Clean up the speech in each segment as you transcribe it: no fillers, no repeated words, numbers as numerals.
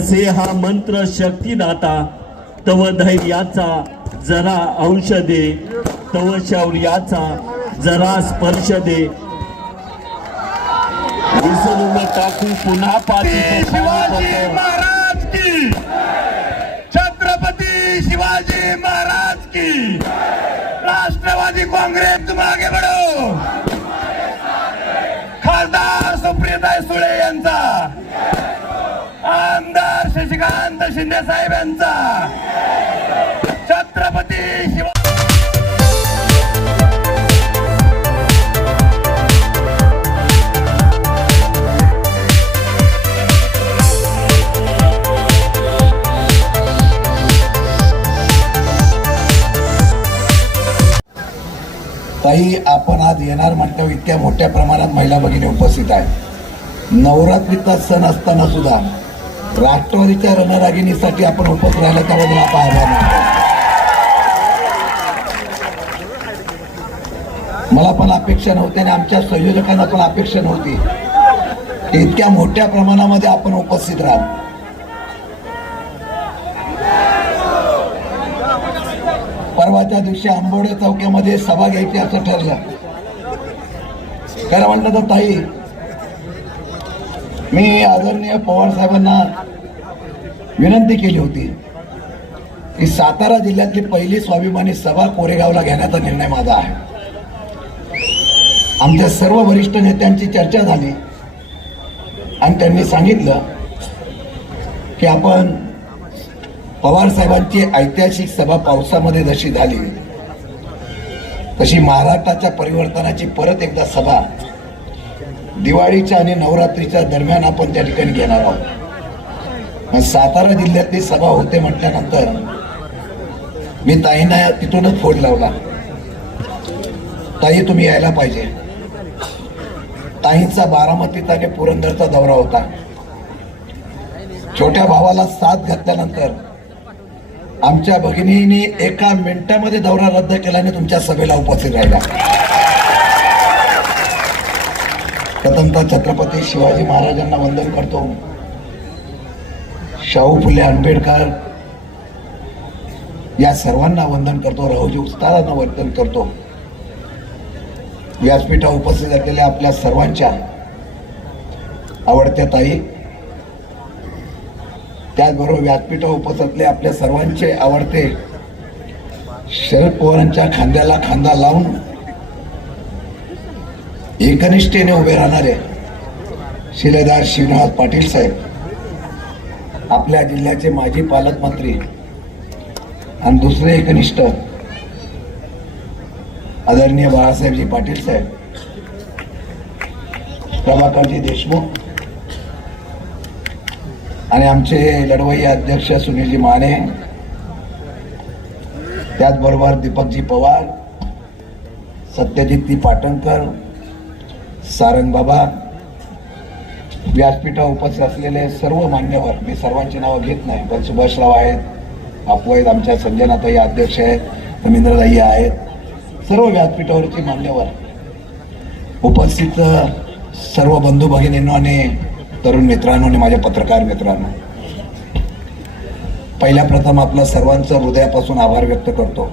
असे हा मंत्र शक्तिदाता तव धैर्याचा जरा अंश दे तव शौर्याचा जरा स्पर्श दे विसरून टाकू पुन्हा शिवाजी महाराज की छत्रपति शिवाजी महाराज की राष्ट्रवादी कांग्रेस तुम आगे बढ़ो खासदार सुप्रियाताई सुळे यांचा आमदार शशिकांत शिंदे साहेब यांचा छत्रपती शिवाजी ताई आपण आज येणार म्हणतो इतक्या मोठ्या प्रमाणात महिला भगिनी उपस्थित आहेत. नवरात्रीचा सण असताना सुद्धा राष्ट्रवादीच्या रणरागिणीसाठी आपण उपस्थित राहिला त्याबद्दल आपण आभार मानतो. मला पण अपेक्षा नव्हती आणि आमच्या संयोजकांना पण अपेक्षा नव्हती की इतक्या मोठ्या प्रमाणामध्ये आपण उपस्थित राहू. परवाच्या दिवशी आंबोडे चौक्यामध्ये सभा घ्यायची असं ठरलं. खरं म्हणलं तर ताई मी आदरणीय पवार साहेबांना विनंती केली होती की सातारा जिल्ह्यातली पहिली स्वाभिमानी सभा कोरेगावला घेण्याचा निर्णय माझा आहे. आमच्या सर्व वरिष्ठ नेत्यांची चर्चा झाली आणि त्यांनी सांगितलं की आपण पवार साहेबांची ऐतिहासिक सभा पावसामध्ये जशी झाली तशी महाराष्ट्राच्या परिवर्तनाची परत एकदा सभा दिवाळीच्या आणि नवरात्रीच्या दरम्यान आपण त्या ठिकाणी घेणार आहोत. सातारा जिल्ह्यातली सभा होते म्हटल्यानंतर मी ताईंना तिथूनच फोन लावला. ताई तुम्ही यायला पाहिजे. ताईंचा बारामतीचा आणि पुरंदरचा दौरा होता. छोट्या भावाला साथ घातल्यानंतर आमच्या भगिनींनी एका मिनिटामध्ये दौरा रद्द केल्याने तुमच्या सभेला उपस्थित राहिला. प्रथमतः छत्रपती शिवाजी महाराजांना वंदन करतो. शाहू फुले आंबेडकर या सर्वांना वंदन करतो. राहुजी उस्तादांना वंदन करतो. व्यासपीठावर उपस्थित असलेल्या आपल्या सर्वांच्या आवडत्या ताई, त्याचबरोबर व्यासपीठावर उपस्थित असलेले आपल्या सर्वांचे आवडते शरद पवारांच्या खांद्याला खांदा लावून एकनिष्ठेने उभे राहणारे शिलेदार शिवराज पाटील साहेब, आपल्या जिल्ह्याचे माजी पालकमंत्री आणि दुसरे एकनिष्ठ आदरणीय बाळासाहेबजी पाटील साहेब, प्रभाकरजी देशमुख आणि आमचे लढवई अध्यक्ष सुनीलजी माने, त्याचबरोबर दीपकजी पवार, सत्यजितजी पाटणकर, सारंग बाबा, व्यासपीठावर उपस्थित असलेले सर्व मान्यवर, मी सर्वांची नावं घेत नाही पण सुभाषराव आहेत, आपू आहेत, आमच्या संजनाताई अध्यक्ष आहेत, रवींद्रदाई आहेत, सर्व व्यासपीठावरची मान्यवर, उपस्थित सर्व बंधू भगिनींनो आणि तरुण मित्रांनो आणि माझ्या पत्रकार मित्रांनो, पहिल्या प्रथम आपलं सर्वांचं हृदयापासून आभार व्यक्त करतो.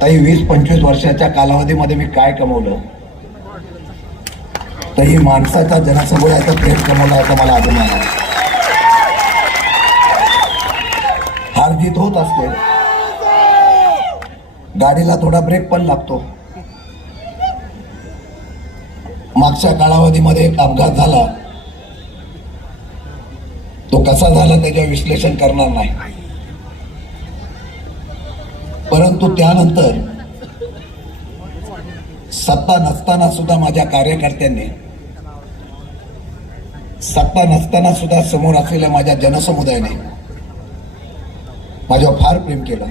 ताई 20-25 वर्षाच्या कालावधीमध्ये मी काय कमवलं तर ही माणसाचा जनसमुदायाचा प्रेम कमवला याचा मला अभिमान आहे. हार जीत होत असते, गाडीला थोडा ब्रेक पण लागतो. मागच्या कालावधीमध्ये एक अपघात झाला, तो कसा झाला त्याचे विश्लेषण करणार नाही, परंतु त्यानंतर सत्ता नसताना सुद्धा माझ्या कार्यकर्त्यांनी, सत्ता नसताना सुद्धा समोर असलेल्या माझ्या जनसमुदायाने माझ्यावर फार प्रेम केलं.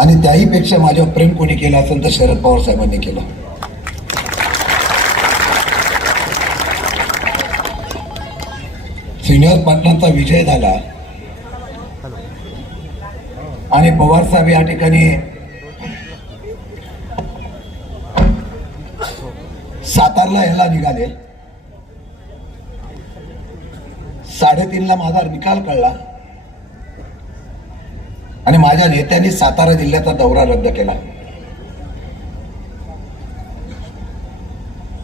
आणि त्याहीपेक्षा माझ्यावर प्रेम कोणी केलं असेल तर शरद पवार साहेबांनी केलं. श्रीनिवास पाटलांचा विजय झाला आणि पवार साहेब या ठिकाणी सातारा 4:30 यायला निघाले. 3:30 माझा निकाल कळला आणि माझ्या नेत्यांनी सातारा जिल्ह्याचा दौरा रद्द केला.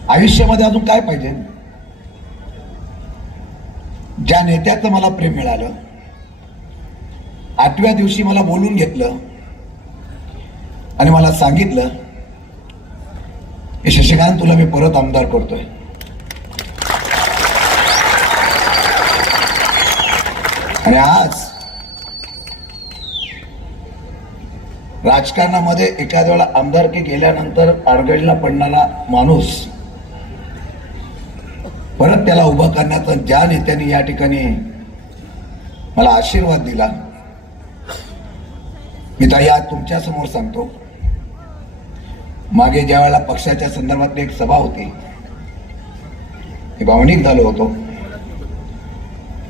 आयुष्यामध्ये अजून काय पाहिजे? ज्या नेत्याचं मला प्रेम मिळालं, 8व्या दिवशी मला बोलून घेतलं आणि मला सांगितलं की शशिकांत, तुला मी परत आमदार करतोय. आणि आज राजकारणामध्ये एखाद्या वेळा आमदारकी गेल्यानंतर अडगळीला पडणारा माणूस परत त्याला उभं करण्याचा ज्या नेत्यांनी या ठिकाणी मला आशीर्वाद दिला, मी ताई आज तुमच्या समोर सांगतो. मागे ज्या वेळेला पक्षाच्या संदर्भात एक सभा होती, मी भावनिक झालो होतो.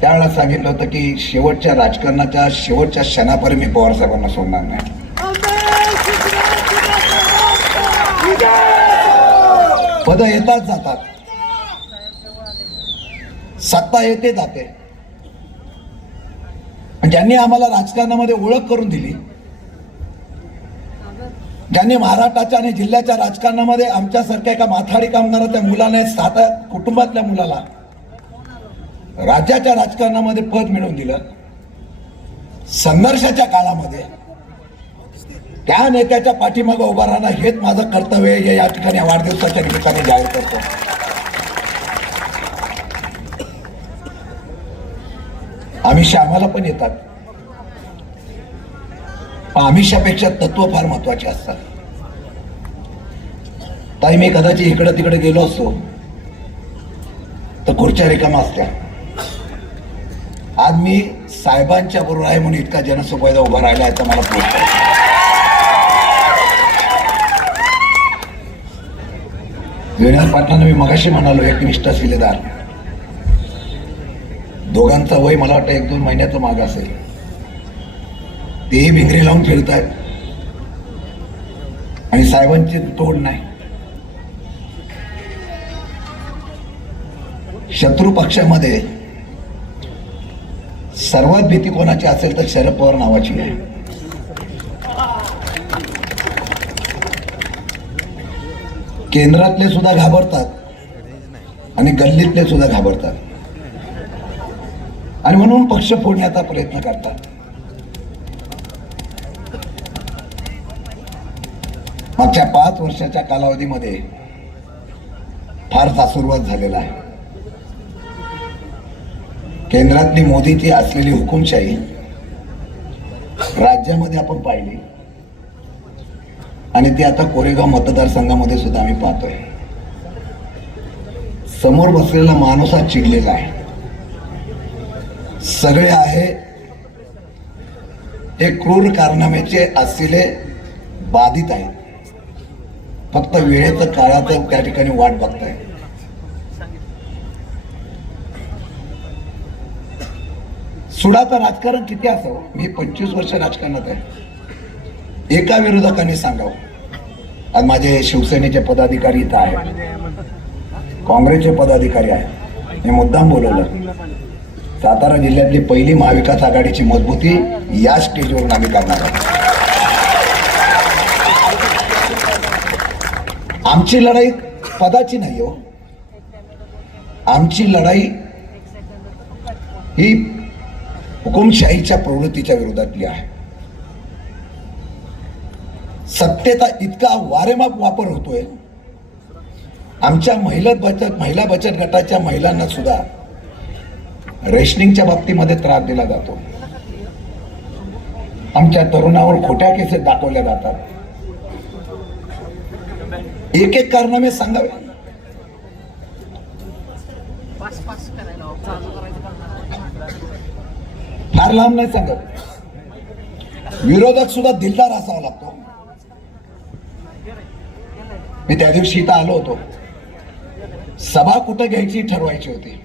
त्यावेळेला सांगितलं होतं की शेवटच्या राजकारणाच्या शेवटच्या क्षणापर्यंत मी पवार साहेबांना सोडणार नाही. पद येतात जातात, सत्ता येते जाते. ज्यांनी आम्हाला राजकारणामध्ये ओळख करून दिली, ज्यांनी महाराष्ट्राच्या आणि जिल्ह्याच्या राजकारणामध्ये आमच्यासारख्या एका माथाडी कामगाराच्या मुलाने 7 कुटुंबातल्या मुलाला राज्याच्या राजकारणामध्ये पद मिळवून दिलं, संघर्षाच्या काळामध्ये त्या नेत्याच्या पाठीमागे उभा राहणं हेच माझं कर्तव्य आहे. या ठिकाणी वाढदिवसाच्या निमित्ताने जाहीर करतो. आमिषा आम्हाला पण येतात, आमिषापेक्षा तत्व फार महत्वाचे असतात. ताई, मी कदाचित इकडे तिकडे गेलो असतो तर खुर्च्या रिकामा असत्या. आज मी साहेबांच्या बरोबर आहे म्हणून इतका जनसमुदाय उभा राहिला याचा मला प्रोत्साहन आहे. विनोद पाटलांना मी मगाशी म्हणालो, एकनिष्ठ शिलेदार, दोघांचा वय मला वाटतं 1-2 महिन्याचं माग असेल. तेही भिंगरी लावून फिरतायत आणि साहेबांची तोड नाही. शत्रू पक्षामध्ये सर्वात भीती कोणाची असेल तर शरद पवार नावाची आहे. केंद्रातले सुद्धा घाबरतात आणि गल्लीतले सुद्धा घाबरतात आणि म्हणून पक्ष फोडण्याचा प्रयत्न करतात. मागच्या 5 वर्षाच्या कालावधीमध्ये फारसा सुरुवात झालेला आहे. केंद्रातली मोदीची असलेली हुकुमशाही राज्यामध्ये आपण पाहिली आणि ती आता कोरेगाव मतदारसंघामध्ये सुद्धा आम्ही पाहतोय. समोर बसलेला माणूस हा चिडलेला आहे. सगळे आहे हे क्रूर कारनाम्याचे असलेले बाधित आहेत. फक्त वेळेचं काळाचं त्या ठिकाणी वाट बघताय. सुडाचं राजकारण किती असावं? मी 25 वर्ष राजकारणात आहे. एका विरोधकांनी सांगावं, आज माझे शिवसेनेचे पदाधिकारी इथं आहेत, काँग्रेसचे पदाधिकारी आहेत, मी मुद्दाम बोलवलं. सातारा जिल्ह्यातली पहिली महाविकास आघाडीची मजबूती या स्टेजवरून आम्ही करणार आहोत. आमची लढाई पदाची नाही हो, आमची लढाई ही हुकुमशाहीच्या प्रवृत्तीच्या विरोधातली आहे. सत्तेचा इतका वारेमाप वापर होतोय. आमच्या महिला बचत गटाच्या महिलांना सुद्धा रेशनिंगच्या बाबतीमध्ये त्रास दिला जातो. आमच्या तरुणावर खोट्या केसेस दाखवल्या जातात. एक एक कारनामे सांगावे. फार लांब नाही सांगत. विरोधक सुद्धा दिलदार असावा लागतो. मी त्या दिवशी इथं आलो होतो. सभा कुठं घ्यायची ठरवायची होती.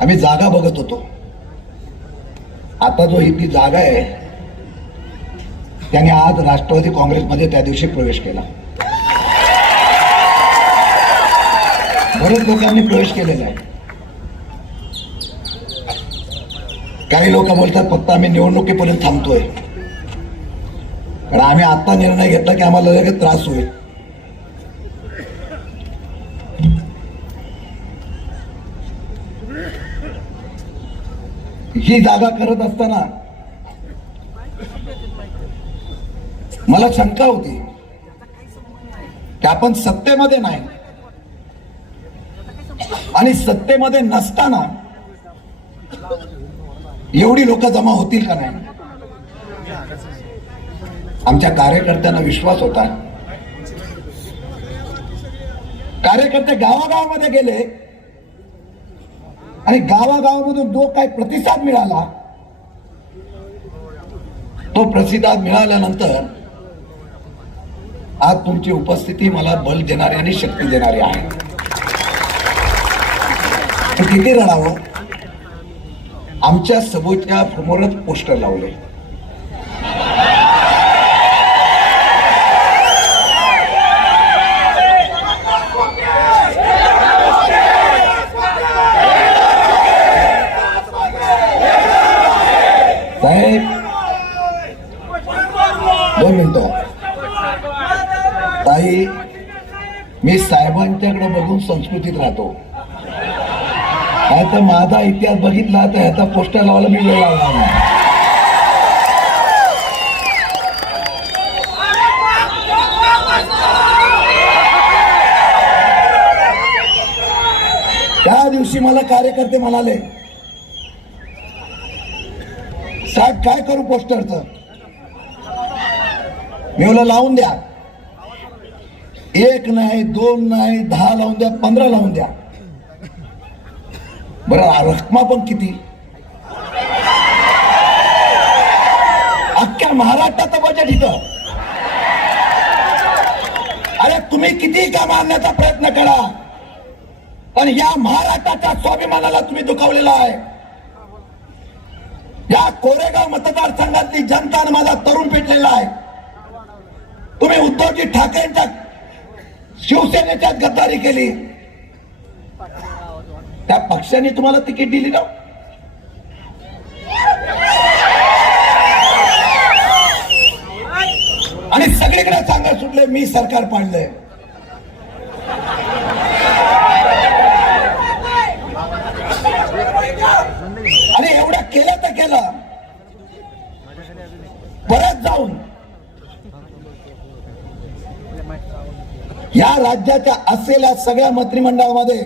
आम्ही जागा बघत होतो. आता जो ही ती जागा आहे त्याने आज राष्ट्रवादी काँग्रेसमध्ये त्या दिवशी प्रवेश केला. बरेच लोकांनी प्रवेश केलेला आहे. काही लोक बोलतात फक्त आम्ही निवडणुकीपर्यंत थांबतोय, पण आम्ही आता निर्णय घेतला की आम्हाला लगेच त्रास होईल. ही जागा करत असताना मला शंका होती की आपण सत्तेमध्ये नाही आणि सत्तेमध्ये नसताना एवढी लोक जमा होतील का नाही. आमच्या कार्यकर्त्यांना विश्वास होता. कार्यकर्ते गावागावामध्ये गेले आणि गावागावामधून जो काही प्रतिसाद मिळाला, तो प्रतिसाद मिळाल्यानंतर आज तुमची उपस्थिती मला बल देणारी आणि शक्ती देणारी आहे. किती रडावं, आमच्या समोरच्या समोरच पोस्टर लावले. साहेब 2 मिनिटं. ताई, मी साहेबांच्याकडे बघून संस्कृतीत राहतो. आता माझा इतिहास बघितला तर ह्याचा पोस्टर लावायला मी वेळ लावणार नाही. त्या दिवशी मला कार्यकर्ते म्हणाले, साहेब काय करू पोस्टरचं. मी बोला लावून द्या. 1 नाही 2 नाही 10 लावून द्या, 15 लावून द्या. बरं, रक्कमा पण किती. अख्ख्या महाराष्ट्राचं बजेट इथं. अरे तुम्ही किती काम आणण्याचा प्रयत्न करा, पण या महाराष्ट्राच्या स्वाभिमानाला तुम्ही दुखावलेला आहे. या कोरेगाव मतदारसंघातली जनताने माझा तरुण पेटलेला आहे. तुम्ही उद्धवजी ठाकरेंच्या शिवसेनेच्यात गद्दारी केली. त्या पक्षाने तुम्हाला तिकीट दिली ना. आणि सगळीकडे सांगा सुटले मी सरकार पाडलंय. आणि एवढं केलं तर केलं. परत जाऊन या राज्याच्या असलेल्या सगळ्या मंत्रिमंडळामध्ये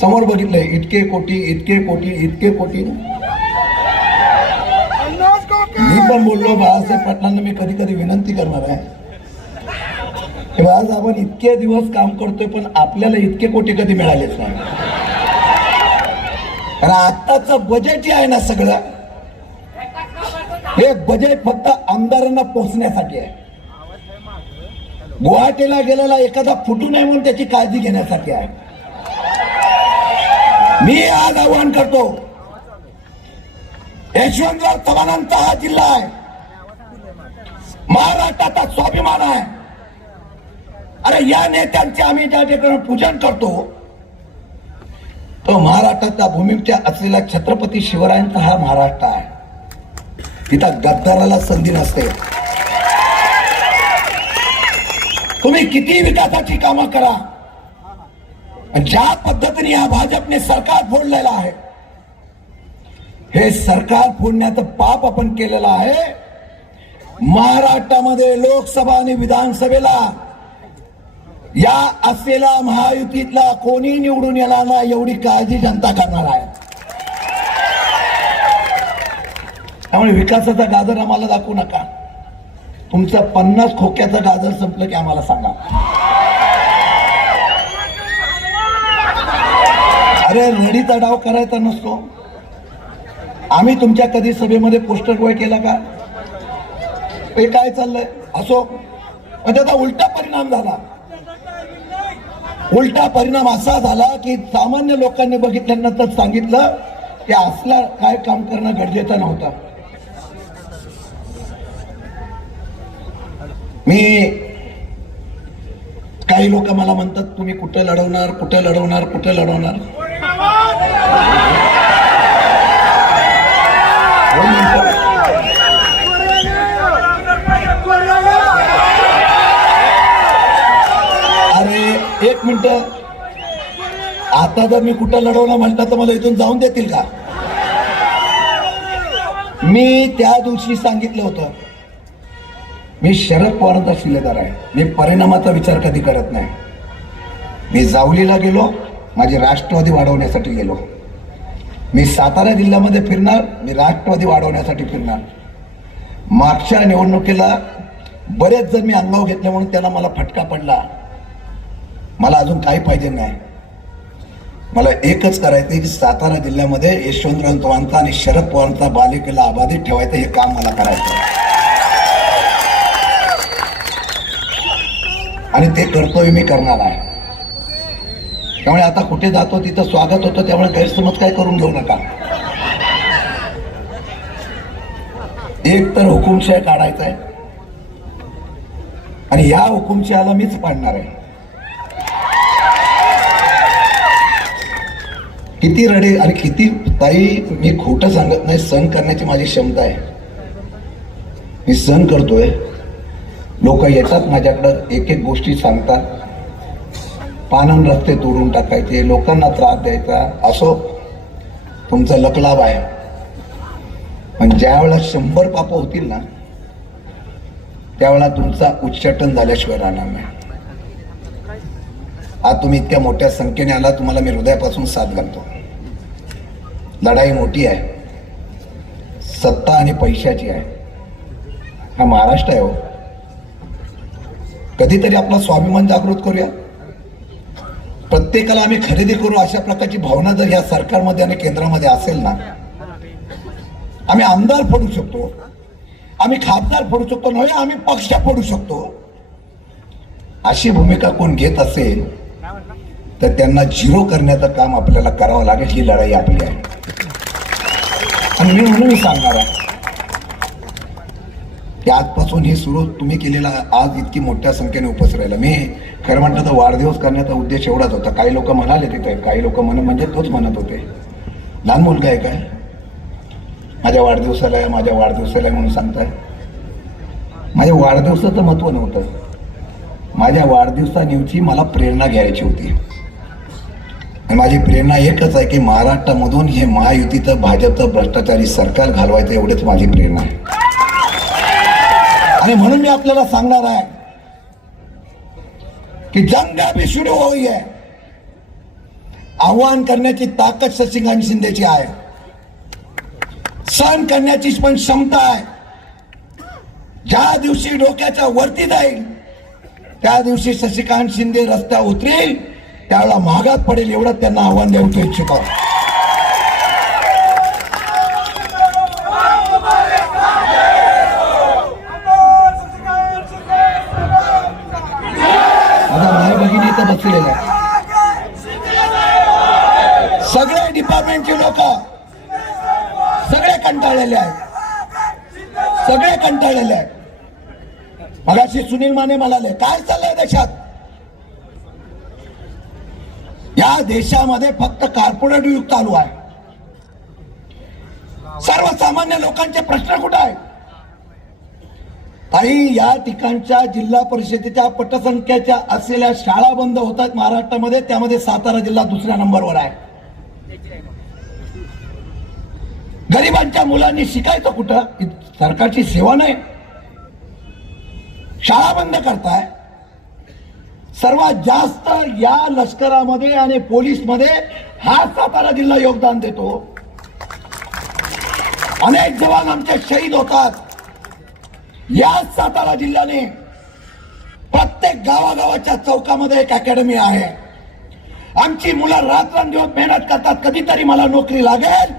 समोर बघितलंय इतके कोटी इतके कोटी इतके कोटी. मी पण बोललो बाळासाहेब पाटलांना, मी कधी कधी विनंती करणार आहे की आज आपण इतके दिवस काम करतोय पण आपल्याला इतके कोटी कधी मिळालेच नाही. कारण आत्ताचं बजेट जे आहे ना सगळं, हे बजेट फक्त आमदारांना पोहोचण्यासाठी आहे. गुवाहाटीला गेलेला एखादा फुटू नये म्हणून त्याची काळजी घेण्यासाठी आहे. मी आज आवाहन करतो, यशवंतराव चव्हाणांचा हा जिल्हा आहे, महाराष्ट्राचा स्वाभिमान आहे. अरे या नेत्यांचे आम्ही ज्या ठिकाणी पूजन करतो, तो महाराष्ट्राच्या भूमीच्या असलेला छत्रपती शिवरायांचा हा महाराष्ट्र आहे. तिथं गद्दाराला संधी नसते. तुम्ही किती विकासाची कामं करा, ज्या पद्धतीने या भाजपने सरकार फोडलेलं आहे, हे सरकार फोडण्याचं पाप आपण केलेलं आहे. महाराष्ट्रामध्ये लोकसभा आणि विधानसभेला या असलेला महायुतीतला कोणी निवडून येणार नाही एवढी काळजी जनता करणार आहे. त्यामुळे विकासाचा गाजर आम्हाला दाखवू नका. तुमचं 50 खोक्याचं गाजर संपलं की आम्हाला सांगा. अरे रडीचा डाव करायचा नसतो. आम्ही तुमच्या कधी सभेमध्ये पोस्टर गोळ केला का? हे काय चाललंय असो, पण त्याचा उलटा परिणाम झाला. उलटा परिणाम असा झाला की सामान्य लोकांनी बघितल्यानंतर सांगितलं की असला काय काम करणं गरजेचं नव्हतं. मी काही लोक मला म्हणतात तुम्ही कुठे लढवणार, कुठे लढवणार, कुठे लढवणार. दोन मिनिटं. अरे एक मिनिट, आता जर मी कुठं लढवलं म्हटलं तर मला इथून जाऊन देतील का? मी त्या दिवशी सांगितलं होतं, मी शरद पवारांचा शिलेदार आहे. मी परिणामाचा विचार कधी करत नाही. मी जावलीला गेलो, माझी राष्ट्रवादी वाढवण्यासाठी गेलो. मी सातारा जिल्ह्यामध्ये फिरणार, मी राष्ट्रवादी वाढवण्यासाठी फिरणार. मागच्या निवडणुकीला बरेच जण मी अंगावर घेतले म्हणून त्याला मला फटका पडला. मला अजून काही पाहिजे नाही. मला एकच करायचं की सातारा जिल्ह्यामध्ये यशवंतराव चव्हाणचा आणि शरद पवारांचा बालेकिल्ला अबाधित ठेवायचं, हे काम मला करायचं आणि ते कर्तव्य मी करणार आहे. त्यामुळे आता कुठे जातो तिथं स्वागत होतं, त्यामुळे गैरसमज काय करून घेऊ नका. एक तर हुकुमशाही काढायचा आहे आणि या हुकुमशाहीला मीच पाडणार आहे. किती रडे आणि किती ताई, मी खोटं सांगत नाही. सहन करण्याची माझी क्षमता आहे. मी सहन करतोय. लोक येतात माझ्याकडं, एक एक गोष्टी सांगतात. पानन रस्ते तोडून टाकायचे, लोकांना त्रास द्यायचा, असो तुमचा लकलाभ आहे. पण ज्या वेळेला 100 पापं होतील ना, त्यावेळेला तुमचा उच्चाटन झाल्याशिवाय राहणार नाही. आज तुम्ही इतक्या मोठ्या संख्येने आला, तुम्हाला मी हृदयापासून साथ घालतो. लढाई मोठी आहे, सत्ता आणि पैशाची आहे. हा महाराष्ट्र आहे हो. कधीतरी आपला स्वाभिमान जागृत करूया. प्रत्येकाला आम्ही खरेदी करू अशा प्रकारची भावना जर या सरकारमध्ये आणि केंद्रामध्ये असेल ना, आम्ही आमदार फोडू शकतो, आम्ही खासदार फोडू शकतो, नव्हे आम्ही पक्ष फोडू शकतो. अशी भूमिका कोण घेत असेल तर त्यांना झिरो करण्याचं काम आपल्याला करावं लागेल. ही लढाई आपली आहे आणि मी म्हणून सांगणार आहे की आजपासून हे सुरू तुम्ही केलेला, आज इतकी मोठ्या संख्येने उपस्थित राहिला. मी खरं म्हटलं तर वाढदिवस करण्याचा उद्देश एवढाच होता. काही लोक म्हणाले तिथे, काही लोक म्हणजे तोच म्हणत होते, लहान मुलगा आहे काय, माझ्या वाढदिवसाला आहे, माझ्या वाढदिवसाला आहे म्हणून सांगताय. माझ्या वाढदिवसाचं महत्व नव्हतं. माझ्या वाढदिवसानिवची मला प्रेरणा घ्यायची होती आणि माझी प्रेरणा एकच आहे की महाराष्ट्रामधून हे महायुतीचं भाजपचं भ्रष्टाचारी सरकार घालवायचं, एवढेच माझी प्रेरणा आहे. आणि म्हणून मी आपल्याला सांगणार आहे की जंग अभी शुरू हुई है. आव्हान करण्याची ताकद शशिकांत शिंदेची आहे, सहन करण्याची पण क्षमता आहे. ज्या दिवशी डोक्याच्या वरती जाईल त्या दिवशी शशिकांत शिंदे रस्त्यावर उतरेल, त्यावेळेला महागात पडेल, एवढं त्यांना आव्हान देऊ इच्छितो. आता माय भगिनी इथं बसलेले आहे, सगळे डिपार्टमेंटचे लोक सगळे कंटाळलेले आहेत, सगळे कंटाळलेले आहेत. मगाशी सुनील माने म्हणाले काय चाललंय देशात. या देशामध्ये फक्त कॉर्पोरेट युग चालू आहे. सर्वसामान्य लोकांचे प्रश्न कुठे आहेत. काही या ठिकाणच्या जिल्हा परिषदेच्या पटसंख्येच्या असलेल्या शाळा बंद होत आहेत महाराष्ट्रामध्ये, त्यामध्ये सातारा जिल्हा दुसऱ्या नंबरवर आहे. गरिबांच्या मुलांनी शिकायचं कुठं, सरकारची सेवा नाही, शाळा बंद करताय. सर्वात जास्त या लष्करामध्ये आणि पोलीस मध्ये हा सातारा जिल्हा योगदान देतो. अनेक जवान आमचे शहीद होतात. या सातारा जिल्ह्याने प्रत्येक गावागावाच्या चौकामध्ये एक अकॅडमी आहे. आमची मुलं रात्रंदिवस मेहनत करतात, कधीतरी मला नोकरी लागेल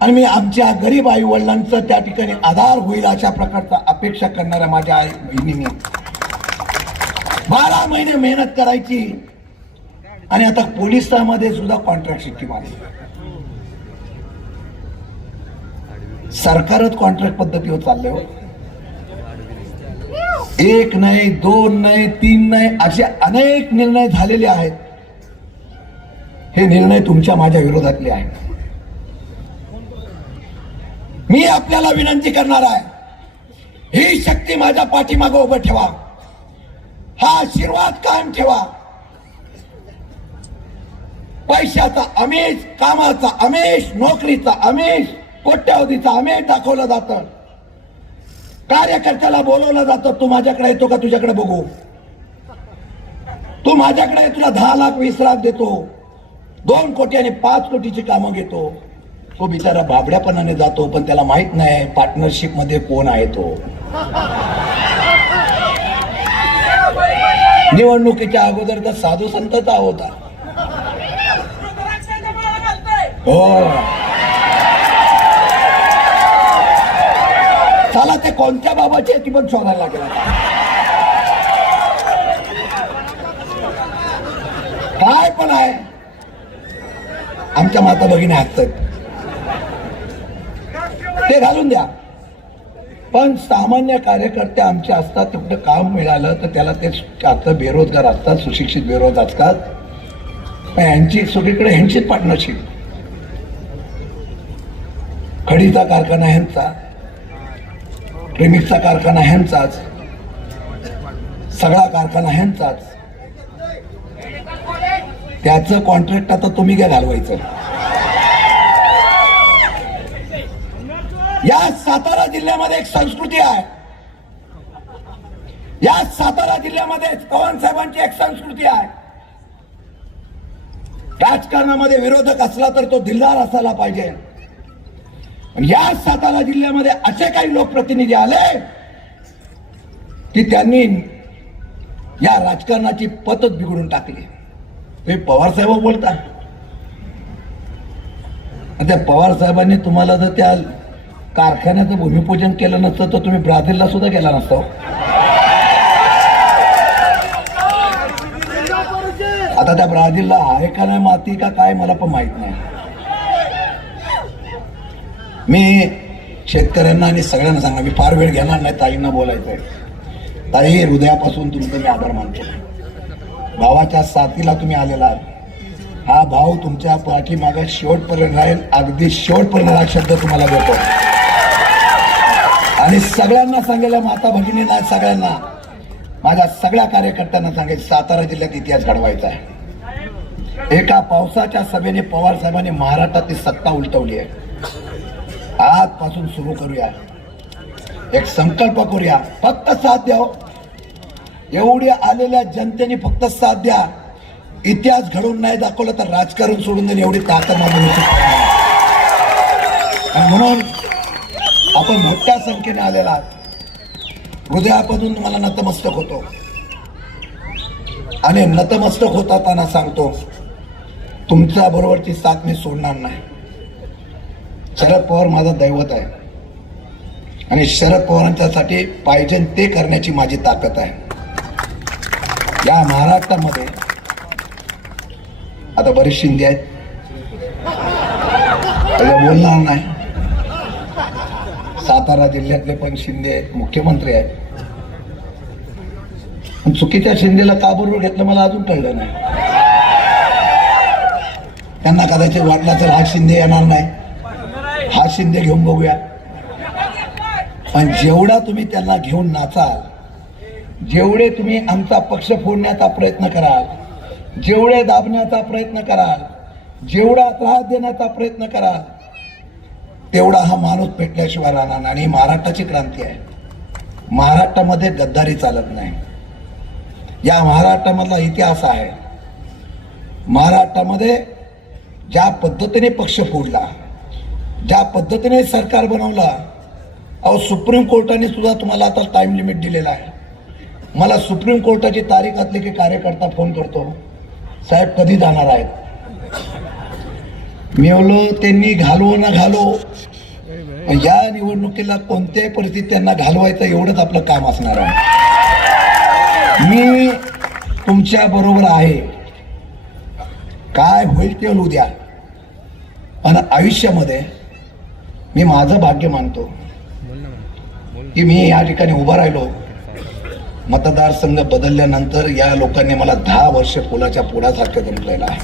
आणि मी आमच्या गरीब आई वडिलांचं त्या ठिकाणी आधार होईल अशा प्रकारचा अपेक्षा करणाऱ्या माझ्या आई बहिणींनी 12 महिने मेहनत करायची आणि आता पोलिसांमध्ये सुद्धा कॉन्ट्रॅक्ट सिस्टीम आली. सरकारच कॉन्ट्रॅक्ट पद्धतीवर चाललंय. एक नाही, दोन नाही, तीन नाही, असे अनेक निर्णय झालेले आहेत. हे निर्णय तुमच्या माझ्या विरोधातले आहेत. मी आपल्याला विनंती करणार आहे, ही शक्ती माझ्या पाठीमागे उभं ठेवा, हा आशीर्वाद कायम ठेवा. पैशाचा आमिष, कामाचा आमिष, नोकरीचा आमिष, कोट्यावधीचा आमिष दाखवलं जातं. कार्यकर्त्याला बोलवलं जातं, तू माझ्याकडे येतो का, तुझ्याकडे बघू. तू माझ्याकडे, तुला 10 लाख 20 लाख देतो, 2 कोटी आणि 5 कोटीची कामं घेतो. तो बिचारा भाबड्यापणाने जातो, पण त्याला माहित नाही पार्टनरशिप मध्ये कोण आहे तो. निवडणुकीच्या अगोदर तर साधू संतचा होता. हो, चला ते कोणत्या बाबाची ती पण शोधायला लागेल. काय पण आहे, आमच्या माता भगिनी हसतात, ते घालून द्या. पण सामान्य कार्यकर्ते आमचे असतात, कुठं काम मिळालं तर त्याला ते आता बेरोजगार असतात, सुशिक्षित बेरोजगार असतात. पण यांची सगळीकडे ह्यांचीच पार्टनरशिप. खडीचा कारखाना ह्यांचा, प्रेमिक्सचा कारखाना ह्यांचाच, सगळा कारखाना ह्यांचाच. त्याचं कॉन्ट्रॅक्ट आता तुम्ही काय घालवायचं. या सातारा जिल्ह्यामध्ये एक संस्कृती आहे. या सातारा जिल्ह्यामध्ये पवार साहेबांची एक संस्कृती आहे. राजकारणामध्ये विरोधक असला तर तो दिलदार असायला पाहिजे. या सातारा जिल्ह्यामध्ये असे काही लोकप्रतिनिधी आले की त्यांनी या राजकारणाची पद्धत बिघडून टाकली. तुम्ही पवार साहेब बोलता, त्या पवार साहेबांनी तुम्हाला जर त्या कारखान्याचं भूमिपूजन केलं नसतं तर तुम्ही ब्राझीलला सुद्धा गेला नसता. आता त्या ब्राझीलला आहे का नाही माती का काय मला पण माहित नाही. मी शेतकऱ्यांना आणि सगळ्यांना सांगा, मी फार वेळ घेणार नाही, ताईंना बोलायचंय. ताई, हृदयापासून तुमचं मी आभार मानतो. भावाच्या साथीला तुम्ही आलेला आहात. हा भाव तुमच्या पाठीमागे शेवटपर्यंत राहील. अगदी शेवटपर्यंत हा शब्द तुम्हाला देतो. आणि सगळ्यांना सांगेल, माता भगिनींना, सगळ्यांना, माझ्या सगळ्या कार्यकर्त्यांना सांगेल, सातारा जिल्ह्यात इतिहास घडवायचा आहे. एका पावसाच्या सभेने पवार साहेबांनी महाराष्ट्रातली सत्ता उलटवली आहे. आजपासून सुरू करूया, एक संकल्प करूया, फक्त साथ द्या. एवढ्या आलेल्या जनतेने फक्त साथ द्या. इतिहास घडवून नाही दाखवलं तर राजकारण सोडून देणे एवढी ताकद मागून म्हणून आपण मोठ्या संख्येने आलेला हृदयापासून मला नतमस्तक होतो. आणि नतमस्तक होताना सांगतो, तुमच्या बरोबरची साथ मी सोडणार नाही. शरद पवार माझा दैवत आहे आणि शरद पवारांच्यासाठी पाहिजे ते करण्याची माझी ताकद आहे. या महाराष्ट्रामध्ये आता बरेच शिंदे आहेत, बोलणार नाही. सातारा जिल्ह्यातले पण शिंदे आहेत, मुख्यमंत्री आहेत. पण चुकीच्या शिंदेला का बरोबर घेतलं मला अजून कळलं नाही. त्यांना कदाचित वाटलं तर हा शिंदे येणार नाही, हा शिंदे घेऊन बघूया. पण जेवढा तुम्ही त्यांना घेऊन नाचाल, जेवढे तुम्ही आमचा पक्ष फोडण्याचा प्रयत्न कराल, जेवढे दाबण्याचा प्रयत्न कराल, जेवढा त्रास देण्याचा प्रयत्न कराल, तेवढा हा माणूस पेटल्याशिवाय राहणार नाही. आणि महाराष्ट्राची क्रांती आहे. महाराष्ट्रामध्ये गद्दारी चालत नाही. या महाराष्ट्रामधला इतिहास आहे. महाराष्ट्रामध्ये ज्या पद्धतीने पक्ष फोडला, ज्या पद्धतीने सरकार बनवला, अहो सुप्रीम कोर्टाने सुद्धा तुम्हाला आता टाइम लिमिट दिलेला आहे. मला सुप्रीम कोर्टाची तारीख असली की कार्यकर्ता फोन करतो, साहेब कधी जाणार आहेत. मी बोललो, त्यांनी घालवो ना घालो, या निवडणुकीला कोणत्याही परिस्थितीत त्यांना घालवायचं एवढंच आपलं काम असणार आहे. मी तुमच्या बरोबर आहे. काय होईल ते होऊ द्या. पण आयुष्यामध्ये मी माझं भाग्य मानतो की मी या ठिकाणी उभा राहिलो मतदारसंघ बदलल्यानंतर या लोकांनी मला 10 वर्ष फुलाच्या पोडासारखं जमलेलं आहे.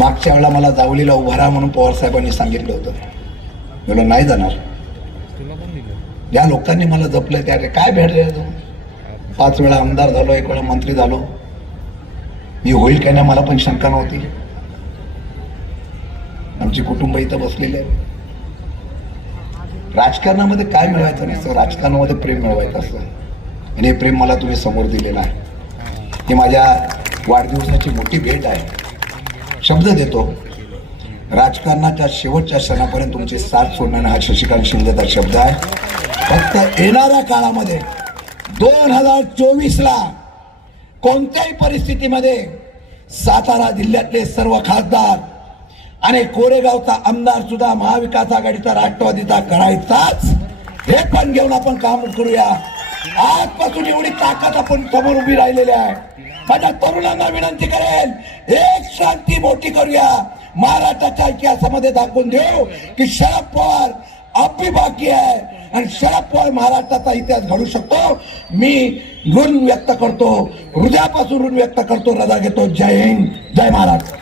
मागच्या वेळेला मला जावलीला उभा राहा म्हणून पवार साहेबांनी सांगितलं होतं. म्हणलं नाही जाणार. ज्या लोकांनी मला जपलं त्या काय भेटले? 5 वेळा आमदार झालो, 1 वेळा मंत्री झालो. मी होईल काय नाही मला पण शंका नव्हती. आमची कुटुंब इथं बसलेले आहे. राजकारणामध्ये काय मिळवायचं नाही, राजकारणामध्ये प्रेम मिळवायचं असतं. आणि हे प्रेम मला तुम्ही समोर दिलेलं आहे. ही माझ्या वाढदिवसाची मोठी भेट आहे. शब्द देतो, राजकारणाच्या शेवटच्या क्षणापर्यंत तुमची साथ सोडणार हा शशिकांत शिंदेचा शब्द आहे. फक्त येणाऱ्या काळामध्ये 2024ला कोणत्याही परिस्थितीमध्ये सातारा जिल्ह्यातले सर्व खासदार आणि कोरेगावचा आमदार सुद्धा महाविकास आघाडीचा राष्ट्रवादीचा करायचाच, हे पण घेऊन आपण काम करूया. आजपासून एवढी ताकद आपण समोर उभी राहिलेली आहे. माझ्या तरुणांना विनंती करेल, एक क्रांती मोठी करूया. महाराष्ट्राच्या इतिहासामध्ये दाखवून देऊ की शरद पवार अब भी बाकी आहे आणि शरद पवार महाराष्ट्राचा इतिहास घडू शकतो. मी ऋण व्यक्त करतो, हृदयापासून ऋण व्यक्त करतो, रजा घेतो. जय हिंद, जय महाराष्ट्र.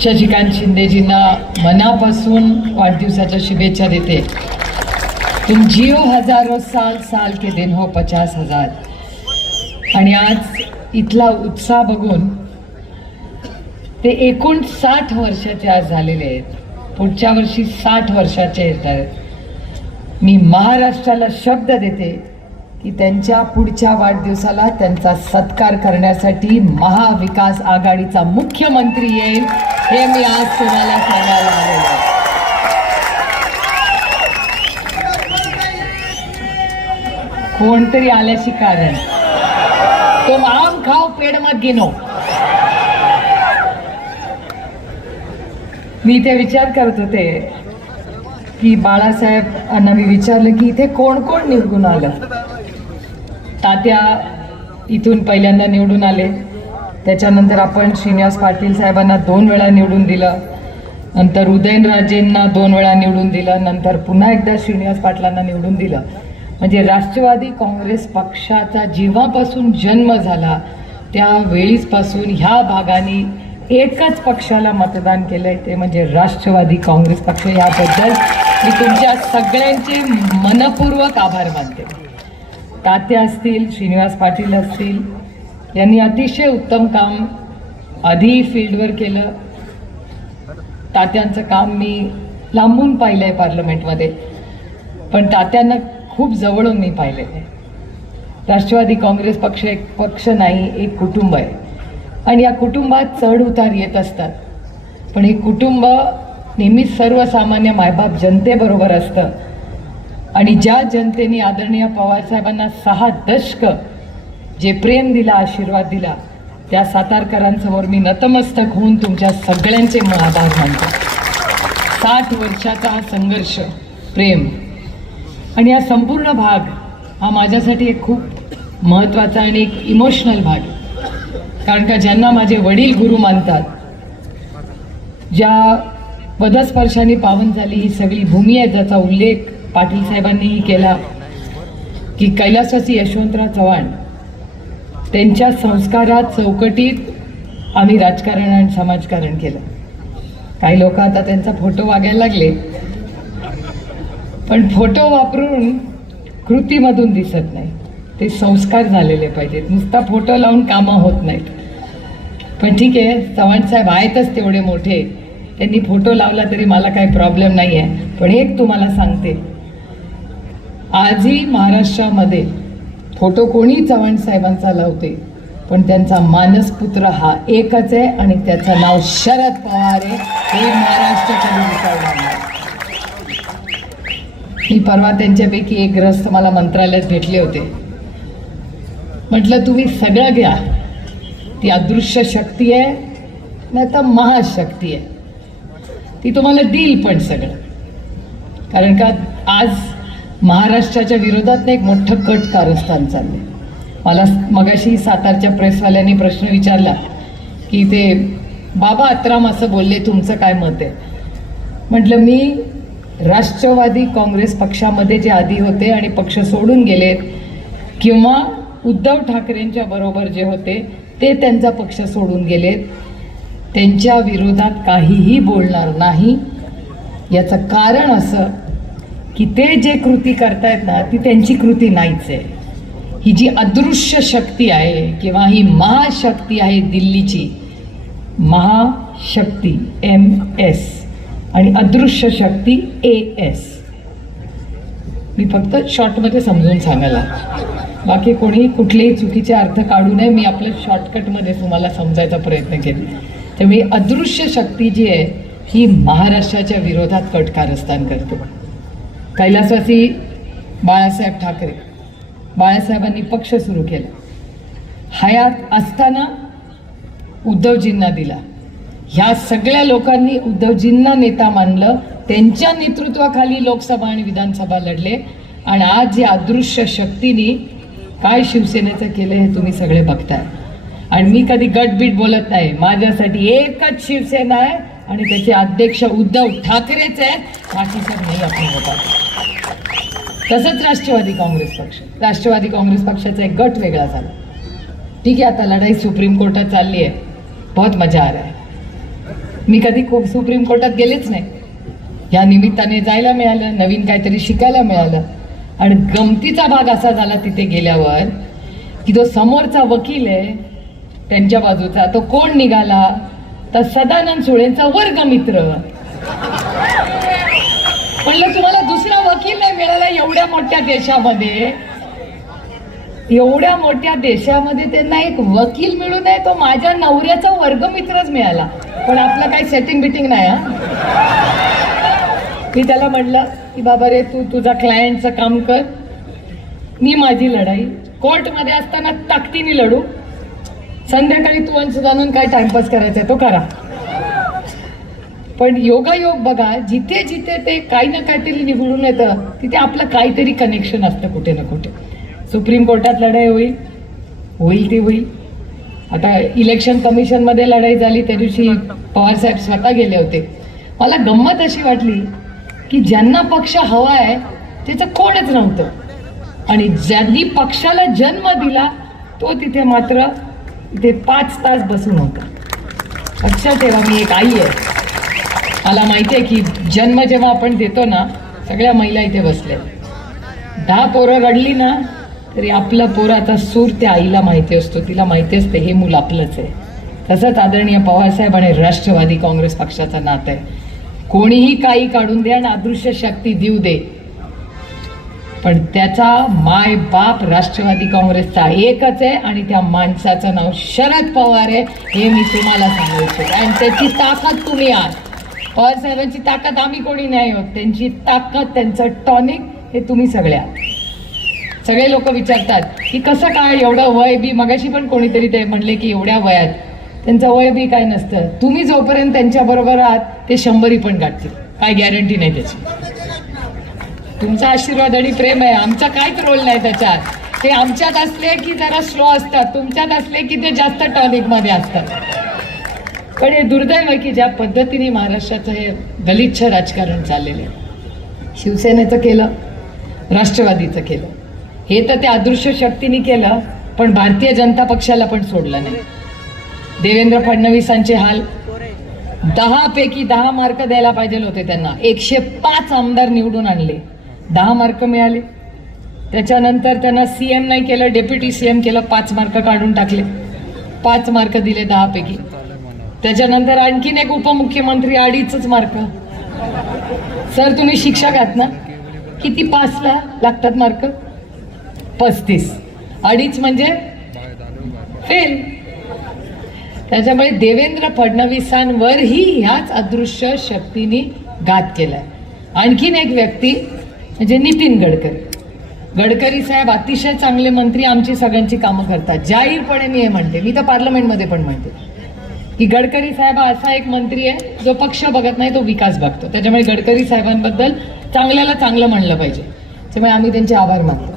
शशिकांत शिंदेजींना मनापासून वाढदिवसाच्या शुभेच्छा देते. तुम जियो हजारों साल, साल के दिन हो 50,000. आणि आज इथला उत्साह बघून ते एकूण 60 वर्षाचे आज झालेले आहेत. पुढच्या वर्षी 60 वर्षाचे येतात. मी महाराष्ट्राला शब्द देते की त्यांच्या पुढच्या वाढदिवसाला त्यांचा सत्कार करण्यासाठी महाविकास आघाडीचा मुख्यमंत्री येईल, हे मी आज तुम्हाला सांगायला आलेलो आहे. कोणतरी आल्याशी कारण तुम आम खाओ पेड़ मत गिनो. मी ते विचार करत होते की बाळासाहेबांना मी विचारलं की इथे कोण कोण निवडून आलं. तात्या इथून पहिल्यांदा निवडून आले, त्याच्यानंतर आपण श्रीनिवास पाटील साहेबांना 2 वेळा निवडून दिलं, नंतर उदयनराजेंना 2 वेळा निवडून दिलं, नंतर पुन्हा एकदा श्रीनिवास पाटलांना निवडून दिलं. म्हणजे राष्ट्रवादी काँग्रेस पक्षाचा जेव्हापासून जन्म झाला त्यावेळीपासून ह्या भागाने एकच पक्षाला मतदान केलंय, ते म्हणजे राष्ट्रवादी काँग्रेस पक्ष. याबद्दल मी तुमच्या सगळ्यांचे मनपूर्वक आभार मानते. तात्या असतील, श्रीनिवास पाटील असतील, यांनी अतिशय उत्तम काम आधी फील्डवर केलं. तात्यांचं काम मी लांबून पाहिलंय पार्लमेंटमध्ये, पण तात्यांना खूप जवळून मी पाहिलेलं आहे. राष्ट्रवादी काँग्रेस पक्ष एक पक्ष नाही, एक कुटुंब आहे. आणि या कुटुंबात चढ उतार येत असतात, पण हे कुटुंब नेहमीच सर्वसामान्य मायबाप जनतेबरोबर असतं. आणि ज्या जनतेने आदरणीय पवारसाहेबांना 6 दशक जे प्रेम दिला, आशीर्वाद दिला, त्या सातारकरांसमोर मी नतमस्तक होऊन तुमच्या सगळ्यांचे आभार मानतो. 60 वर्षाचा हा संघर्ष, प्रेम आणि हा संपूर्ण भाग हा माझ्यासाठी एक खूप महत्त्वाचा आणि एक इमोशनल भाग आहे. कारण का ज्यांना माझे वडील गुरु मानतात, ज्या पदस्पर्शाने पावन झाली ही सगळी भूमी आहे, ज्याचा उल्लेख पाटील साहेबांनीही केला की कैलासवासी यशवंतराव चव्हाण त्यांच्या संस्कारात चौकटीत आम्ही राजकारण आणि समाजकारण केलं. काही लोक आता त्यांचा फोटो वागायला लागले, पण फोटो वापरून कृतीमधून दिसत नाही, ते संस्कार झालेले पाहिजेत. नुसता फोटो लावून कामं होत नाहीत. पण ठीक आहे, चव्हाण साहेब आहेतच तेवढे मोठे, त्यांनी फोटो लावला तरी मला काही प्रॉब्लेम नाही आहे. पण एक तुम्हाला सांगते, आजही महाराष्ट्रामध्ये फोटो कोणी चव्हाण साहेबांचा लावते, पण त्यांचा मानसपुत्र हा एकच आहे आणि त्याचं नाव शरद पवार आहे. हे महाराष्ट्र कधी विसरणार नाही. मी परवा त्यांच्यापैकी एक ग्रस्त मला मंत्रालयात भेटले होते. म्हटलं तुम्ही सगळं घ्या, ती अदृश्य शक्ती आहे नाही तर महाशक्ती आहे, ती तुम्हाला देईल पण सगळं. कारण का आज महाराष्ट्राच्या विरोधात एक मोठं कट कारस्थान चाललंय. मला मगाशी सातारच्या प्रेसवाल्यांनी प्रश्न विचारला की ते बाबा अत्राम असं बोलले, तुमचं काय मत आहे? म्हटलं मी राष्ट्रवादी काँग्रेस पक्षामध्ये जे आधी होते आणि पक्ष सोडून गेलेत, किंवा उद्धव ठाकरेंच्या बरोबर जे होते ते त्यांचा पक्ष सोडून गेलेत, त्यांच्या विरोधात काहीही बोलणार नाही. याचं कारण असं की ते जे कृती करतायत ना ती त्यांची कृती नाहीच आहे. ही जी अदृश्य शक्ती आहे किंवा ही महाशक्ती आहे दिल्लीची, महाशक्ती MS आणि अदृश्य शक्ती AS. मी फक्त शॉर्टमध्ये समजून सांगायला, बाकी कोणी कुठलेही चुकीचे अर्थ काढू नये. मी आपल्या शॉर्टकटमध्ये तुम्हाला समजायचा प्रयत्न केला. त्यामुळे अदृश्य शक्ती जी आहे ही महाराष्ट्राच्या विरोधात कट कारस्थान करते. कैलासवासी बाळासाहेब ठाकरे, बाळासाहेबांनी पक्ष सुरू केला. हयात असताना उद्धवजींना दिला. ह्या सगळ्या लोकांनी उद्धवजींना नेता मानलं, त्यांच्या नेतृत्वाखाली लोकसभा आणि विधानसभा लढले. आणि आज या अदृश्य शक्तीने काय शिवसेनेचं केलं हे तुम्ही सगळे बघताय. आणि मी कधी गटबीट बोलत नाही. माझ्यासाठी एकच शिवसेना आहे आणि त्याचे अध्यक्ष उद्धव ठाकरेच आहेत, बाकीचं नाही आपण होतात. तसंच राष्ट्रवादी काँग्रेस पक्ष, राष्ट्रवादी काँग्रेस पक्षाचा एक गट वेगळा झाला. ठीक आहे, आता लढाई सुप्रीम कोर्टात चालली आहे, बहुत मजा आ रहा है. मी कधी सुप्रीम कोर्टात गेलेच नाही. या निमित्ताने जायला मिळालं, नवीन काहीतरी शिकायला मिळालं. आणि गमतीचा भाग असा झाला तिथे गेल्यावर की तो समोरचा वकील आहे त्यांच्या बाजूचा, तो कोण निघाला तर सदानंद सुळेंचा वर्गमित्र. म्हणलं तुम्हाला दुसरा वकील नाही मिळाला एवढ्या मोठ्या देशामध्ये, एवढ्या मोठ्या देशामध्ये त्यांना एक वकील मिळू नये, तो माझ्या नवऱ्याचा वर्गमित्रच मिळाला. पण आपलं काही सेटिंग बिटिंग नाही. मी त्याला म्हटलं की बाबा रे, तू तुझा क्लायंटचं काम कर, मी माझी लढाई कोर्टमध्ये असताना ताकदीने लढू, संध्याकाळी तू आणि सुदानंद काय टाइमपास करायचा तो करा. पण योगायोग बघा, जिथे जिथे ते काही ना काहीतरी निवडून येतं तिथे आपलं काहीतरी कनेक्शन असतं कुठे ना कुठे. सुप्रीम कोर्टात लढाई होईल ती होईल. आता इलेक्शन कमिशनमध्ये लढाई झाली त्या दिवशी पवारसाहेब स्वतः गेले होते. मला गंमत अशी वाटली की ज्यांना पक्ष हवा आहे त्याचं कोणच नव्हतं, आणि ज्यांनी पक्षाला जन्म दिला तो तिथे मात्र इथे 5 तास बसून होता. लक्षात ठेवा, मी एक आई आहे, मला माहिती आहे की जन्म जेव्हा आपण देतो ना, सगळ्या महिला इथे बसल्या, 10 पोरं रडली ना तरी आपलं पोराचा सूर त्या आईला माहिती असतो, तिला माहिती असते हे मूल आपलंच आहे. तसंच आदरणीय पवारसाहेब आणि राष्ट्रवादी काँग्रेस पक्षाचं नातं आहे. कोणीही काही काढून दे आणि अदृश्य शक्ती देऊ दे, पण त्याचा माय बाप राष्ट्रवादी काँग्रेसचा एकच आहे आणि त्या माणसाचं नाव शरद पवार आहे, हे मी तुम्हाला सांगायचं. आणि त्याची ताकद तुम्ही आहात. पवार साहेबांची ताकद आम्ही कोणी नाही आहोत, त्यांची ताकद, त्यांचं टॉनिक हे तुम्ही सगळे आहात. सगळे लोक विचारतात की कसं काय एवढं वय बी, मगाशी पण कोणीतरी ते म्हणले की एवढ्या वयात त्यांचं वय बी काय नसतं. तुम्ही जोपर्यंत त्यांच्या बरोबर आहात ते 100 पण गाठतील, काय गॅरंटी नाही त्याची. तुमचा आशीर्वाद आणि प्रेम आहे, आमचा काहीच रोल नाही त्याच्यात. ते आमच्यात असले की जरा स्लो असतात, तुमच्यात असले की ते जास्त टॉनिक मध्ये असतात. पण हे दुर्दैव आहे की ज्या पद्धतीने महाराष्ट्राचं हे गलिच्छ राजकारण चाललेलं आहे. शिवसेनेचं केलं, राष्ट्रवादीचं केलं, हे तर त्या अदृश्य शक्तीने केलं, पण भारतीय जनता पक्षाला पण सोडलं नाही. देवेंद्र फडणवीसांचे हाल, 10 पैकी 10 मार्क द्यायला पाहिजे होते त्यांना. 105 आमदार निवडून आणले, 10 मार्क मिळाले. त्याच्यानंतर त्यांना CM नाही केलं, डेप्युटी CM केलं, 5 मार्क काढून टाकले, 5 मार्क दिले 10 पैकी. त्याच्यानंतर आणखीन एक उपमुख्यमंत्री, 2.5 मार्क. सर तुम्ही शिक्षक आहात ना, किती पासला लागतात मार्क? 35. 2.5 म्हणजे फेल. त्याच्यामुळे देवेंद्र फडणवीसांवरही ह्याच अदृश्य शक्तीने घात केलाय. आणखीन एक व्यक्ती म्हणजे नितीन गडकरी. गडकरी साहेब अतिशय चांगले मंत्री, आमची सगळ्यांची कामं करतात. जाहीरपणे मी हे म्हणते, मी तर पार्लमेंटमध्ये पण म्हणते की गडकरी साहेब हा असा एक मंत्री आहे जो पक्ष बघत नाही, तो विकास बघतो. त्याच्यामुळे गडकरी साहेबांबद्दल चांगल्याला चांगलं म्हणलं पाहिजे, त्यामुळे आम्ही त्यांचे आभार मानतो.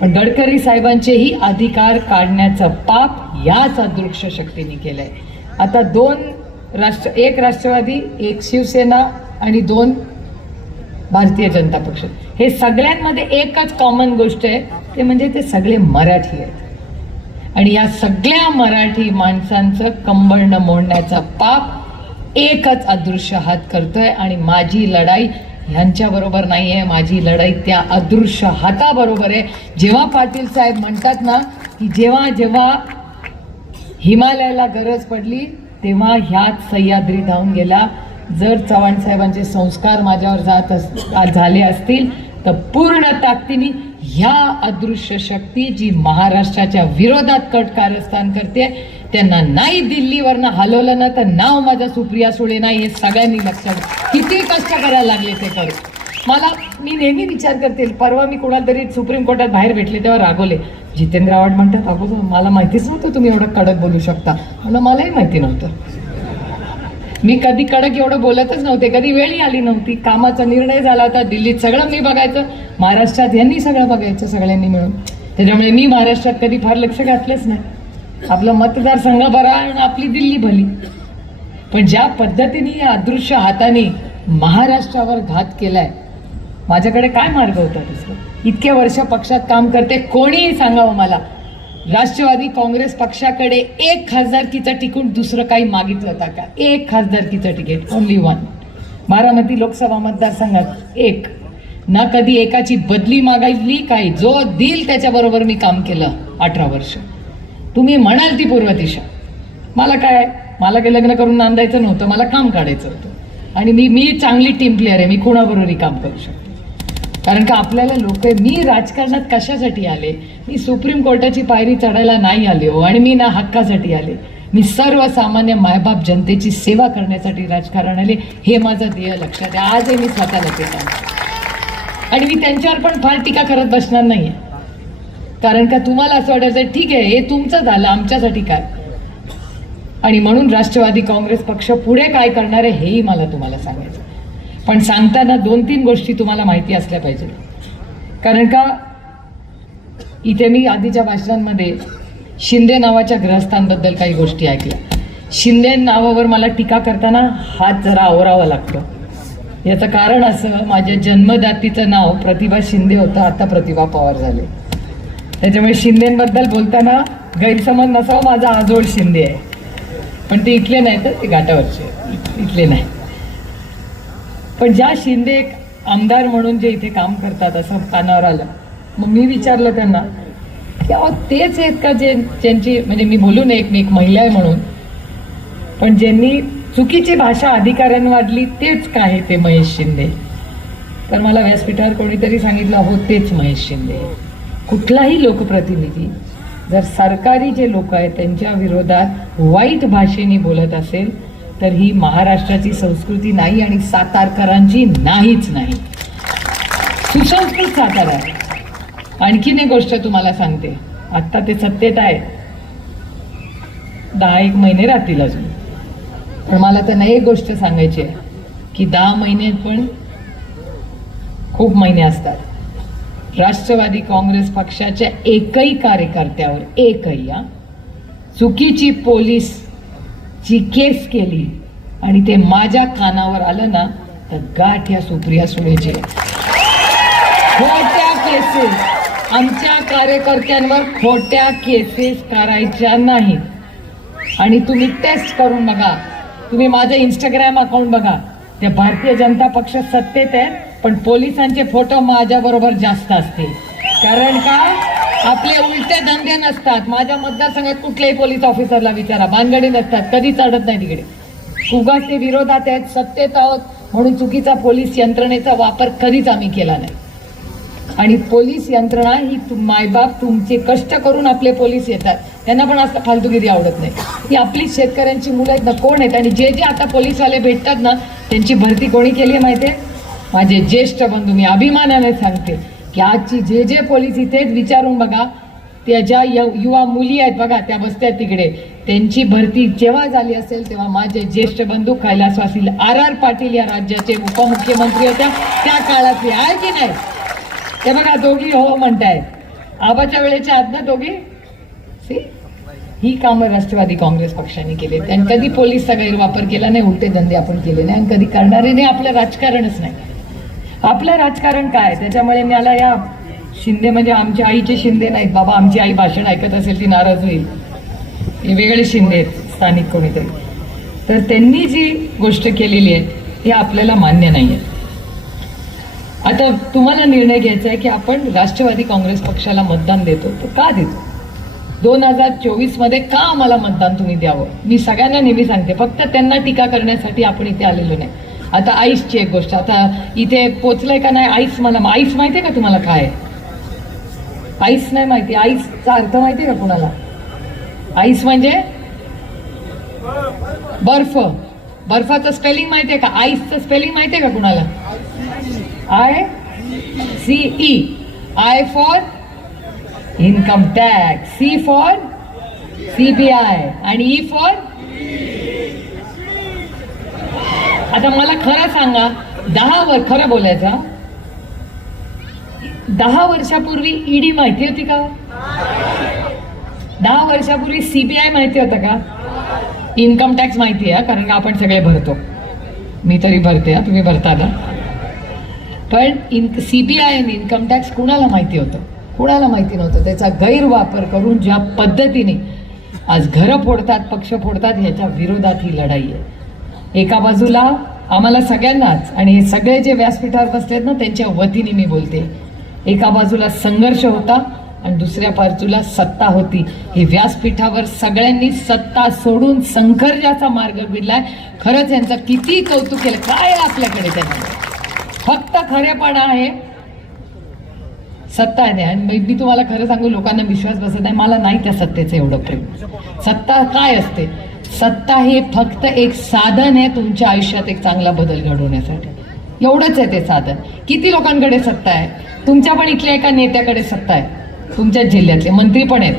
पण गडकरी साहेबांचेही अधिकार काढण्याचं पाप याच अदृश्य शक्तीने केलंय. आता 2 एक राष्ट्रवादी, एक शिवसेना आणि 2 भारतीय जनता पक्ष, हे सगळ्यांमध्ये एकच कॉमन गोष्ट आहे, ते म्हणजे ते सगळे मराठी आहेत. आणि या सगळ्या मराठी माणसांचं कंबळ न मोडण्याचा पाप एकच अदृश्य हात करतोय. आणि माझी लढाई ह्यांच्याबरोबर नाही आहे, माझी लढाई त्या अदृश्य हाताबरोबर आहे. जेव्हा पाटील साहेब म्हणतात ना की जेव्हा जेव्हा हिमालयाला गरज पडली तेव्हा ह्याच सह्याद्री धावून गेला. जर चव्हाण साहेबांचे संस्कार माझ्यावर झाले असतील तर पूर्ण ताकदीने ह्या अदृश्य शक्ती जी महाराष्ट्राच्या विरोधात कट कारस्थान करते त्यांना नाही दिल्लीवरनं हलवलं ना तर नाव माझं सुप्रिया सुळे नाही, हे सगळ्यांनी लक्षात. किती कष्ट करायला लागले ते करू. मी नेहमी विचार करते, परवा मी कोणाला तरी सुप्रीम कोर्टात बाहेर भेटले तेव्हा रागवले. जितेंद्र आव्हाड म्हणतात अगो मला माहितीच नव्हतं तुम्ही एवढं कडक बोलू शकता. म्हणून मलाही माहिती नव्हतं. मी कधी कडक एवढं बोलतच नव्हते, कधी वेळी आली नव्हती. कामाचा निर्णय झाला होता, दिल्लीत सगळं मी बघायचं, महाराष्ट्रात यांनी सगळं बघायचं सगळ्यांनी मिळून. त्याच्यामुळे मी महाराष्ट्रात कधी फार लक्ष घातलंच नाही. आपलं मतदारसंघ बरा आणि आपली दिल्ली भली. पण ज्या पद्धतीने या अदृश्य हाताने महाराष्ट्रावर घात केलाय, माझ्याकडे काय मार्ग होता दुसरं? इतके वर्ष पक्षात काम करते, कोणीही सांगावं मला, राष्ट्रवादी काँग्रेस पक्षाकडे 1 खासदारकीचं तिकीट दुसरं काही मागितलं होता का? 1 खासदारकीचं तिकीट, ओनली 1. बारामती लोकसभा मतदारसंघात 1. ना कधी एकाची बदली मागायली काय, जो दिल त्याच्याबरोबर मी काम केलं 18 वर्ष. तुम्ही म्हणाल ती पूर्व दिशा. मला काय, मला काही लग्न करून नांदायचं नव्हतं, मला काम काढायचं होतं. आणि मी चांगली टीम प्लेअर आहे, मी कोणाबरोबरही काम करू शकतो. कारण का आपल्याला लोक, मी राजकारणात कशासाठी आले? मी सुप्रीम कोर्टाची पायरी चढायला नाही आले हो, आणि मी ना हक्कासाठी आले. मी सर्वसामान्य मायबाप जनतेची सेवा करण्यासाठी राजकारण आले. हे माझं ध्येय लक्षात आहे. आजही मी स्वतःला ते सांगते. आणि मी त्यांच्यावर पण फार टीका करत बसणार नाहीये. कारण का तुम्हाला असं वाटायचं ठीक आहे हे तुमचं झालं, आमच्यासाठी काय? आणि म्हणून राष्ट्रवादी काँग्रेस पक्ष पुढे काय करणार आहे हेही मला तुम्हाला सांगायचं. पण सांगताना 2-3 गोष्टी तुम्हाला माहिती असल्या पाहिजे. कारण का इथे मी आधीच्या भाषणांमध्ये शिंदे नावाच्या ग्रहस्थांबद्दल काही गोष्टी ऐकल्या. शिंदे नावावर मला टीका करताना हात जरा आवरावा लागतो. याचं कारण असं, माझ्या जन्मदातीचं नाव प्रतिभा शिंदे होतं, आता प्रतिभा पवार झाले. त्याच्यामुळे शिंदेबद्दल बोलताना गैरसमज नसावा, माझा आजोळ शिंदे आहे. पण ते इथले नाही, तर ते घाटावरचे इथले नाही. पण ज्या शिंदे एक आमदार म्हणून जे इथे काम करतात असं कानावर आलं. मग मी विचारलं त्यांना की अहो तेच आहेत का ज्यांची, म्हणजे मी बोलू नये एक महिला आहे म्हणून, पण ज्यांनी चुकीची भाषा अधिकाऱ्यांना वाढली तेच का आहे ते महेश शिंदे? तर मला व्यासपीठावर कोणीतरी सांगितलं हो तेच महेश शिंदे. कुठलाही लोकप्रतिनिधी जर सरकारी जे लोक आहेत त्यांच्या विरोधात वाईट भाषेने बोलत असेल तर ही महाराष्ट्राची संस्कृती नाही आणि सातारकरांची नाहीच नाही. सुसंस्कृत सातारा आहे. आणखीन एक गोष्ट तुम्हाला सांगते, आत्ता ते सत्तेत आहे, 10-1 महिने राहतील अजून. पण मला त्यांना एक गोष्ट सांगायची आहे की 10 महिन्यात पण खूप महिने असतात. राष्ट्रवादी काँग्रेस पक्षाच्या एकही कार्यकर्त्यावर, एकही चुकीची पोलीसची केस केली आणि ते माझ्या कानावर आलं ना तर गाठ या सुप्रिया सुळेची. खोट्या केसेस, आमच्या कार्यकर्त्यांवर खोट्या केसेस करायच्या नाहीत. आणि तुम्ही टेस्ट करून बघा, तुम्ही माझं इंस्टाग्राम अकाउंट बघा, त्या भारतीय जनता पक्ष सत्तेत आहे पण पोलिसांचे फोटो माझ्याबरोबर जास्त असते. कारण का आपले उलटे धंदे नसतात. माझ्या मतदारसंघात कुठल्याही पोलीस ऑफिसरला विचारा, भानगडी नसतात, कधी चढत नाही तिकडे. उगाच ते विरोधात आहेत, सत्तेत आहोत म्हणून चुकीचा पोलीस यंत्रणेचा वापर कधीच आम्ही केला नाही. आणि पोलीस यंत्रणा ही मायबाप तुमचे कष्ट करून आपले पोलीस येतात, त्यांना पण असं फालतूगिरी आवडत नाही. ही आपली शेतकऱ्यांची मुलं आहेत ना, कोण आहेत? आणि जे जे आता पोलीसवाले भेटतात ना त्यांची भरती कोणी केली आहे माहिती आहे? माझे ज्येष्ठ बंधू. मी अभिमानाने सांगते की आजची जे जे पोलीस इथे विचारून बघा, त्या ज्या युवा मुली आहेत बघा त्या बसत्यात तिकडे, त्यांची भरती जेव्हा झाली असेल तेव्हा माझे ज्येष्ठ बंधू कैलासवासी RR पाटील या राज्याचे उपमुख्यमंत्री होत्या त्या काळातले आहे की नाही? ते बघा दोघी हो म्हणतायत. आबाच्या वेळेच्या आत ना दोघी. ही कामं राष्ट्रवादी काँग्रेस पक्षाने केले. त्यांनी कधी पोलीसचा गैरवापर केला नाही, उलटे धंदे आपण केले नाही आणि कधी करणारे नाही. आपलं राजकारणच नाही. आपलं राजकारण काय, त्याच्यामुळे मला या शिंदे म्हणजे आमच्या आईचे शिंदे नाहीत बाबा, आमची आई भाषण ऐकत असेल ती नाराज होईल, हे वेगळे शिंदे आहेत स्थानिक कोणीतरी. तर त्यांनी जी गोष्ट केलेली आहे हे आपल्याला मान्य नाही आहे. आता तुम्हाला निर्णय घ्यायचा आहे की आपण राष्ट्रवादी काँग्रेस पक्षाला मतदान देतो, तर का देतो? 2024 मध्ये का आम्हाला मतदान तुम्ही द्यावं? मी सगळ्यांना नेहमी सांगते, फक्त त्यांना टीका करण्यासाठी आपण इथे आलेलो नाही. आता आईसची एक गोष्ट, आता इथे पोचलंय का नाही आईस, मला आईस माहिती आहे का तुम्हाला काय आहे? आईस नाही माहिती, आईसचा अर्थ माहिती आहे का कुणाला? आईस म्हणजे बर्फ, बर्फाचं स्पेलिंग माहिती आहे का? आईसचं स्पेलिंग माहिती आहे का कुणाला? ICE, I for income tax, C for CBI आणि E फॉर. आता मला खरं सांगा, खरं बोलायचं, 10 वर्षापूर्वी ईडी माहिती होती का? 10 वर्षापूर्वी CBI माहिती होतं का? इन्कम टॅक्स माहिती आहे, कारण का आपण सगळे भरतो, मी तरी भरते, तुम्ही भरता ना. पण CBI आणि इन्कम टॅक्स कुणाला माहिती होतं? कुणाला माहिती नव्हतं. त्याचा गैरवापर करून ज्या पद्धतीने आज घरं फोडतात, पक्ष फोडतात, ह्याच्या विरोधात ही लढाई आहे. एका बाजूला आम्हाला सगळ्यांनाच, आणि हे सगळे जे व्यासपीठावर बसलेत ना त्यांच्या वतीने मी बोलते, एका बाजूला संघर्ष होता आणि दुसऱ्या बाजूला सत्ता होती. हे व्यासपीठावर सगळ्यांनी सत्ता सोडून संघर्षाचा मार्ग निवडलाय. खरंच यांचं किती कौतुक केलं. काय आहे आपल्याकडे? त्याच्यामध्ये फक्त खरेपणा आहे, सत्ता आहे. आणि मी तुम्हाला खरं सांगू, लोकांना विश्वास बसत नाही, मला नाही त्या सत्तेचं एवढं प्रेम. सत्ता काय असते? सत्ता हे फक्त एक साधन आहे तुमच्या आयुष्यात एक चांगला बदल घडवण्यासाठी, एवढंच आहे ते साधन. किती लोकांकडे सत्ता आहे? तुमच्या पण इथल्या एका नेत्याकडे सत्ता आहे, तुमच्याच जिल्ह्यातले मंत्री पण आहेत,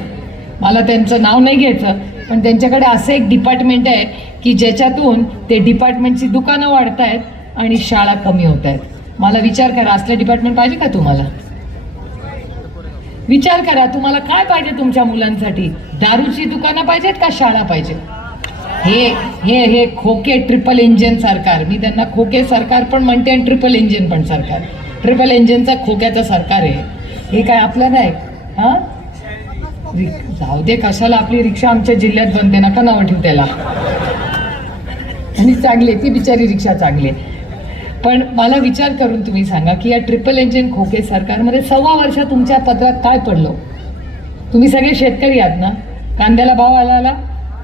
मला त्यांचं नाव नाही घ्यायचं, पण त्यांच्याकडे असं एक डिपार्टमेंट आहे की ज्याच्यातून ते डिपार्टमेंटची दुकानं वाढतायत आणि शाळा कमी होत आहेत. मला विचार करा, असलं डिपार्टमेंट पाहिजे का तुम्हाला? विचार करा, तुम्हाला काय पाहिजे तुमच्या मुलांसाठी? दारूची दुकानं पाहिजेत का शाळा पाहिजे? हे हे हे खोके ट्रिपल इंजिन सरकार, मी त्यांना खोके सरकार पण म्हणते आणि ट्रिपल इंजिन पण सरकार. ट्रिपल इंजिनचा खोक्याचं सरकार आहे हे. काय आपलं नाही हा? जाऊ दे, कशाला आपली रिक्षा आमच्या जिल्ह्यात बनते, नका नाव ठेवू त्याला. आणि चांगली ती बिचारी रिक्षा चांगली आहे. पण मला विचार करून तुम्ही सांगा की या ट्रिपल इंजिन खोके सरकारमध्ये 1.25 वर्ष तुमच्या पदरात काय पडलो? तुम्ही सगळे शेतकरी आहात ना. कांद्याला भाव आला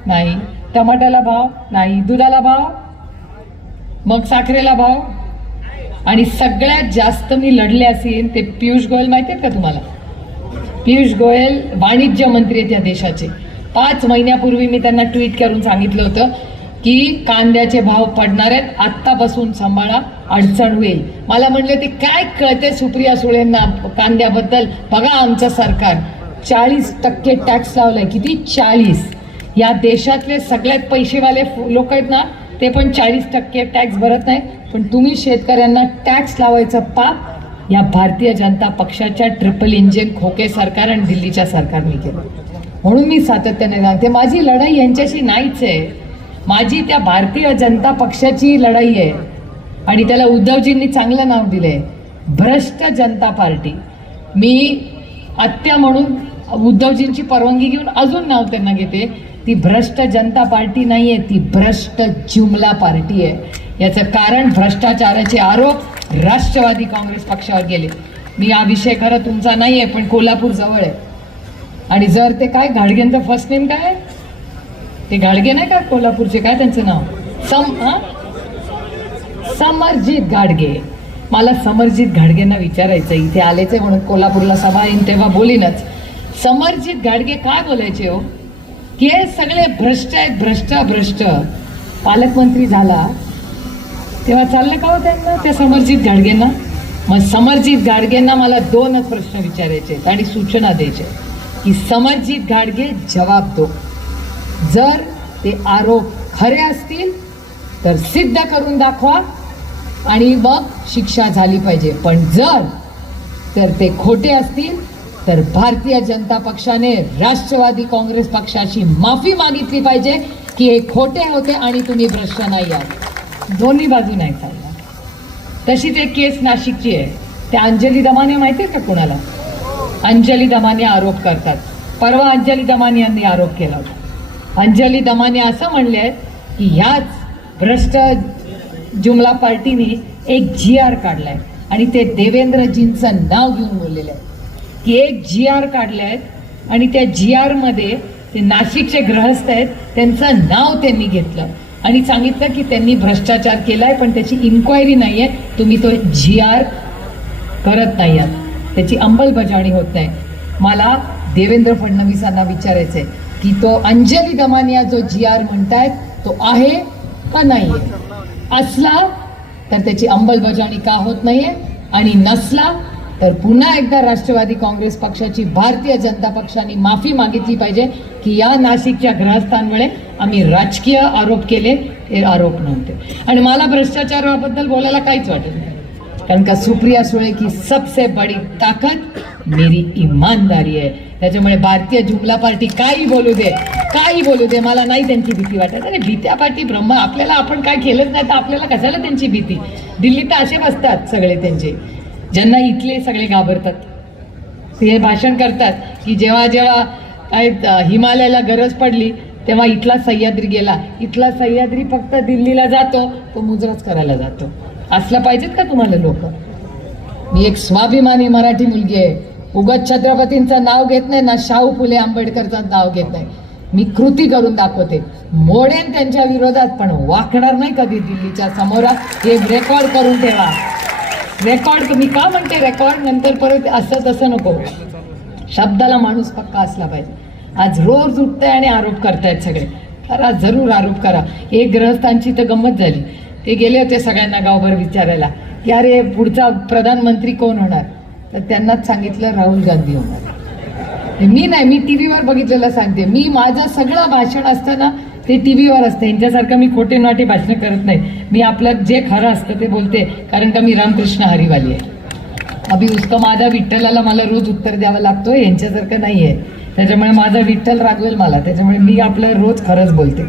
नाही, टमाट्याला भाव नाही, दुधाला भाव, मग साखरेला भाव, आणि सगळ्यात जास्त मी लढले असेल ते पियुष गोयल माहिती आहे का तुम्हाला? पियुष गोयल वाणिज्य मंत्री आहेत या देशाचे. 5 महिन्यापूर्वी मी त्यांना ट्विट करून सांगितलं होतं की कांद्याचे भाव पडणार आहेत, आत्तापासून सांभाळा, अडचण होईल. मला म्हणले ते काय कळते सुप्रिया सुळेंना कांद्याबद्दल? बघा आमचं सरकार 40% टॅक्स लावलाय. किती? 40. या देशातले सगळ्यात पैसेवाले लोक आहेत ना, ते पण 40% टॅक्स भरत नाही. पण तुम्ही शेतकऱ्यांना टॅक्स लावायचं पाप या भारतीय जनता पक्षाच्या ट्रिपल इंजिन खोके सरकार आणि दिल्लीच्या सरकारने केलं. म्हणून मी सातत्याने सांगते, माझी लढाई यांच्याशी नाहीच आहे, माझी त्या भारतीय जनता पक्षाची लढाई आहे. आणि त्याला उद्धवजींनी चांगलं नाव दिलंय, भ्रष्ट जनता पार्टी. मी आत्या म्हणून उद्धवजींची परवानगी घेऊन अजून नाव त्यांना घेते. ती भ्रष्ट जनता पार्टी नाहीये, ती भ्रष्ट जुमला पार्टी आहे. याचं कारण भ्रष्टाचाराचे आरोप राष्ट्रवादी काँग्रेस पक्षावर गेले. मी हा विषय खरं तुमचा नाहीये, पण कोल्हापूर जवळ आहे. आणि जर ते काय घाडगेंचं फर्स्ट नेम काय? ते घाडगे नाही का कोल्हापूरचे, काय त्यांचं नाव? समरजित घाडगे. मला समरजित घाडगेंना विचारायचं, इथे आलेच आहे म्हणून कोल्हापूरला सभा येईन तेव्हा बोलीनच. समरजित घाडगे काय बोलायचे हो की हे सगळे भ्रष्ट आहेत, भ्रष्ट भ्रष्ट. पालकमंत्री झाला तेव्हा चाललं का हो त्यांना, त्या समरजित घाडगेंना? मग समरजित घाडगेंना मला 2च प्रश्न विचारायचे आणि सूचना द्यायचे की समरजित घाडगे जवाब दो. जर ते आरोप खरे असतील तर सिद्ध करून दाखवा आणि मग शिक्षा झाली पाहिजे. पण जर ते खोटे असतील तर भारतीय जनता पक्षाने राष्ट्रवादी काँग्रेस पक्षाची माफी मागितली पाहिजे की हे खोटे होते आणि तुम्ही भ्रष्ट नाही आहात. दोन्ही बाजू नाही चालणार. तशीच एक केस नाशिकची आहे, त्या अंजली दमाने माहिती आहे का कुणाला? अंजली दमाने आरोप करतात. परवा अंजली दमाने यांनी आरोप केला होता. अंजली दमाने असं म्हणले आहेत की ह्याच भ्रष्ट जुमला पार्टीने एक GR काढलाय आणि ते देवेंद्रजींचं नाव घेऊन बोललेलं आहे की एक GR काढले आहेत आणि त्या GR मध्ये ते नाशिकचे गृहस्थ आहेत त्यांचं नाव त्यांनी घेतलं आणि सांगितलं की त्यांनी भ्रष्टाचार केलाय पण त्याची इन्क्वायरी नाहीये, तुम्ही तो GR करत नाही आहात, त्याची अंमलबजावणी होत नाही. मला देवेंद्र फडणवीसांना विचारायचंय की तो अंजली दमानिया जो GR म्हणतायत तो आहे का नाहीये? असला तर त्याची अंमलबजावणी का होत नाहीये आणि नसला तर पुन्हा एकदा राष्ट्रवादी काँग्रेस पक्षाची भारतीय जनता पक्षाने माफी मागितली पाहिजे की या नाशिकच्या ग्रहस्थांमुळे आम्ही राजकीय आरोप केले, हे आरोप नव्हते. आणि मला भ्रष्टाचाराबद्दल बोलायला काहीच वाटत नाही, कारण का सुप्रिया सुळे की सबसे बड़ी ताकद मेरी ईमानदारी आहे. त्याच्यामुळे भारतीय जुमला पार्टी काही बोलू दे, मला नाही त्यांची भीती वाटत. अरे भीत्या पार्टी ब्रह्म, आपल्याला आपण काय केलंच नाही तर आपल्याला कशाला त्यांची भीती? दिल्लीत तर असे बसतात सगळे त्यांचे, ज्यांना इथले सगळे घाबरतात. ते भाषण करतात की जेव्हा जेव्हा काय हिमालयाला गरज पडली तेव्हा इथला सह्याद्री गेला, इथला सह्याद्री फक्त दिल्लीला जातो, तो मुजराच करायला जातो. असलं पाहिजेत का तुम्हाला लोक? मी एक स्वाभिमानी मराठी मुलगी आहे, उगाच छत्रपतींचं नाव घेत नाही ना शाहू फुले आंबेडकरचं नाव घेत नाही. मी कृती करून दाखवते, मोडेन त्यांच्या विरोधात पण वाकणार नाही कधी दिल्लीच्या समोर. हे रेकॉर्ड करून ठेवा. रेकॉर्ड मी का म्हणते रेकॉर्ड, नंतर परत असं तसं नको. शब्दाला माणूस पक्का असला पाहिजे. आज रोज उठताय आणि आरोप करतायत सगळे. करा, जरूर आरोप करा. एक ग्रहस्थांची तर गंमत झाली, ते गेले होते सगळ्यांना गावभर विचारायला की अरे पुढचा प्रधानमंत्री कोण होणार, तर त्यांनाच सांगितलं राहुल गांधी होणार. मी नाही, मी टीव्हीवर बघितलेलं सांगते. मी माझं सगळं भाषण असतं ना ते टीव्हीवर असतं. यांच्यासारखं मी खोटे नाटे भाषण करत नाही. मी आपलं जे खरं असतं ते बोलते, कारण का मी रामकृष्ण हरिवाली आहे. अभि उसका माझा विठ्ठलाला मला रोज उत्तर द्यावं लागतं, यांच्यासारखं नाही आहे. त्याच्यामुळे माझा विठ्ठल रागवेल मला, त्याच्यामुळे मी आपलं रोज खरंच बोलते.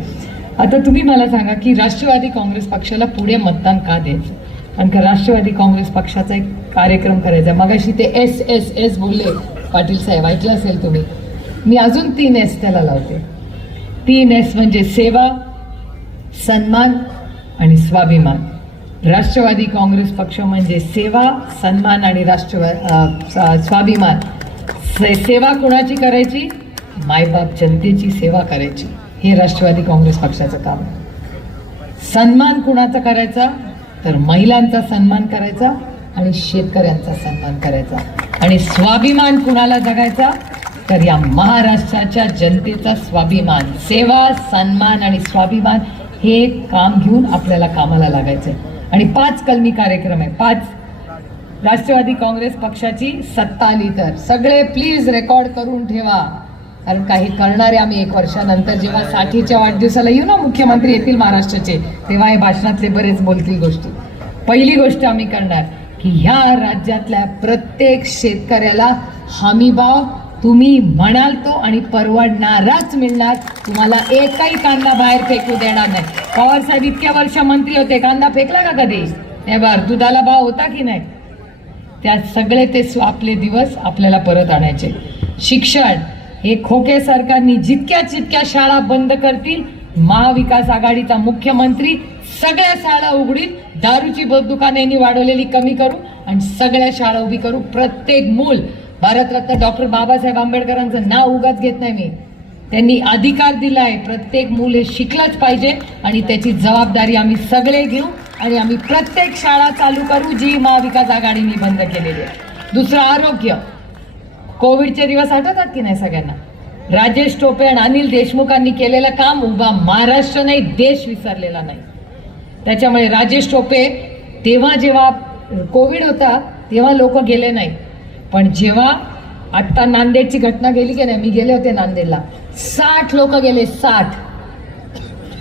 आता तुम्ही मला सांगा की राष्ट्रवादी काँग्रेस पक्षाला पुढे मतदान का द्यायचं? कारण का राष्ट्रवादी काँग्रेस पक्षाचा एक कार्यक्रम करायचा. मगाशी ते SSS बोलले पाटील साहेब, ऐकलं असेल तुम्ही. मी अजून 3 S त्याला लावते. 3 S म्हणजे सेवा, सन्मान आणि स्वाभिमान. राष्ट्रवादी काँग्रेस पक्ष म्हणजे सेवा, सन्मान आणि स्वाभिमान. सेवा कुणाची करायची? मायबाप जनतेची सेवा करायची, हे राष्ट्रवादी काँग्रेस पक्षाचं काम आहे. सन्मान कुणाचा करायचा? तर महिलांचा सन्मान करायचा आणि शेतकऱ्यांचा सन्मान करायचा. आणि स्वाभिमान कुणाला जगायचा? तर या महाराष्ट्राच्या जनतेचा स्वाभिमान. सेवा, सन्मान आणि स्वाभिमान हे काम घेऊन आपल्याला कामाला लागायचंय. आणि 5 कलमी कार्यक्रम आहे. 5 राष्ट्रवादी काँग्रेस पक्षाची सत्ता आली तर सगळे प्लीज रेकॉर्ड करून ठेवा, कारण काही करणारे आम्ही 1 वर्षानंतर जेव्हा 60च्या वाढदिवसाला येऊ ना, मुख्यमंत्री येतील महाराष्ट्राचे, तेव्हा हे भाषणातले बरेच बोलतील गोष्टी. पहिली गोष्ट आम्ही करणार की ह्या राज्यातल्या प्रत्येक शेतकऱ्याला हमीभाव तुम्ही म्हणाल तो आणि परवडणाराच मिळणार. तुम्हाला एकही कांदा बाहेर फेकू देणार नाही. पवार साहेब इतक्या वर्ष मंत्री होते, कांदा फेकला का कधी? हे बरं, दुधाला भाव होता की नाही? त्या सगळे ते आपले दिवस आपल्याला परत आणायचे. शिक्षण हे खोके सरकारनी जितक्या शाळा बंद करतील, महाविकास आघाडीचा मुख्यमंत्री सगळ्या शाळा उघडील. दारूची दुकानांनी वाढवलेली कमी करू आणि सगळ्या शाळा उभी करू. प्रत्येक मूल, भारतरत्न डॉक्टर बाबासाहेब आंबेडकरांचं नाव उगाच घेत नाही मी, त्यांनी अधिकार दिलाय, प्रत्येक मूल हे शिकलंच पाहिजे आणि त्याची जबाबदारी आम्ही सगळे घेऊ आणि आम्ही प्रत्येक शाळा चालू करू जी महाविकास आघाडीने बंद केलेली आहे. दुसरं, आरोग्य. कोविडचे दिवस आठवतात की नाही सगळ्यांना? राजेश टोपे आणि अनिल देशमुखांनी केलेलं काम उभा महाराष्ट्र नाही, देश विसरलेला नाही. त्याच्यामुळे राजेश टोपे तेव्हा जेव्हा कोविड होता तेव्हा लोक गेले नाही, पण जेव्हा आत्ता नांदेडची घटना गेली की नाही, मी गेले होते नांदेडला, 60 लोक गेले. 60.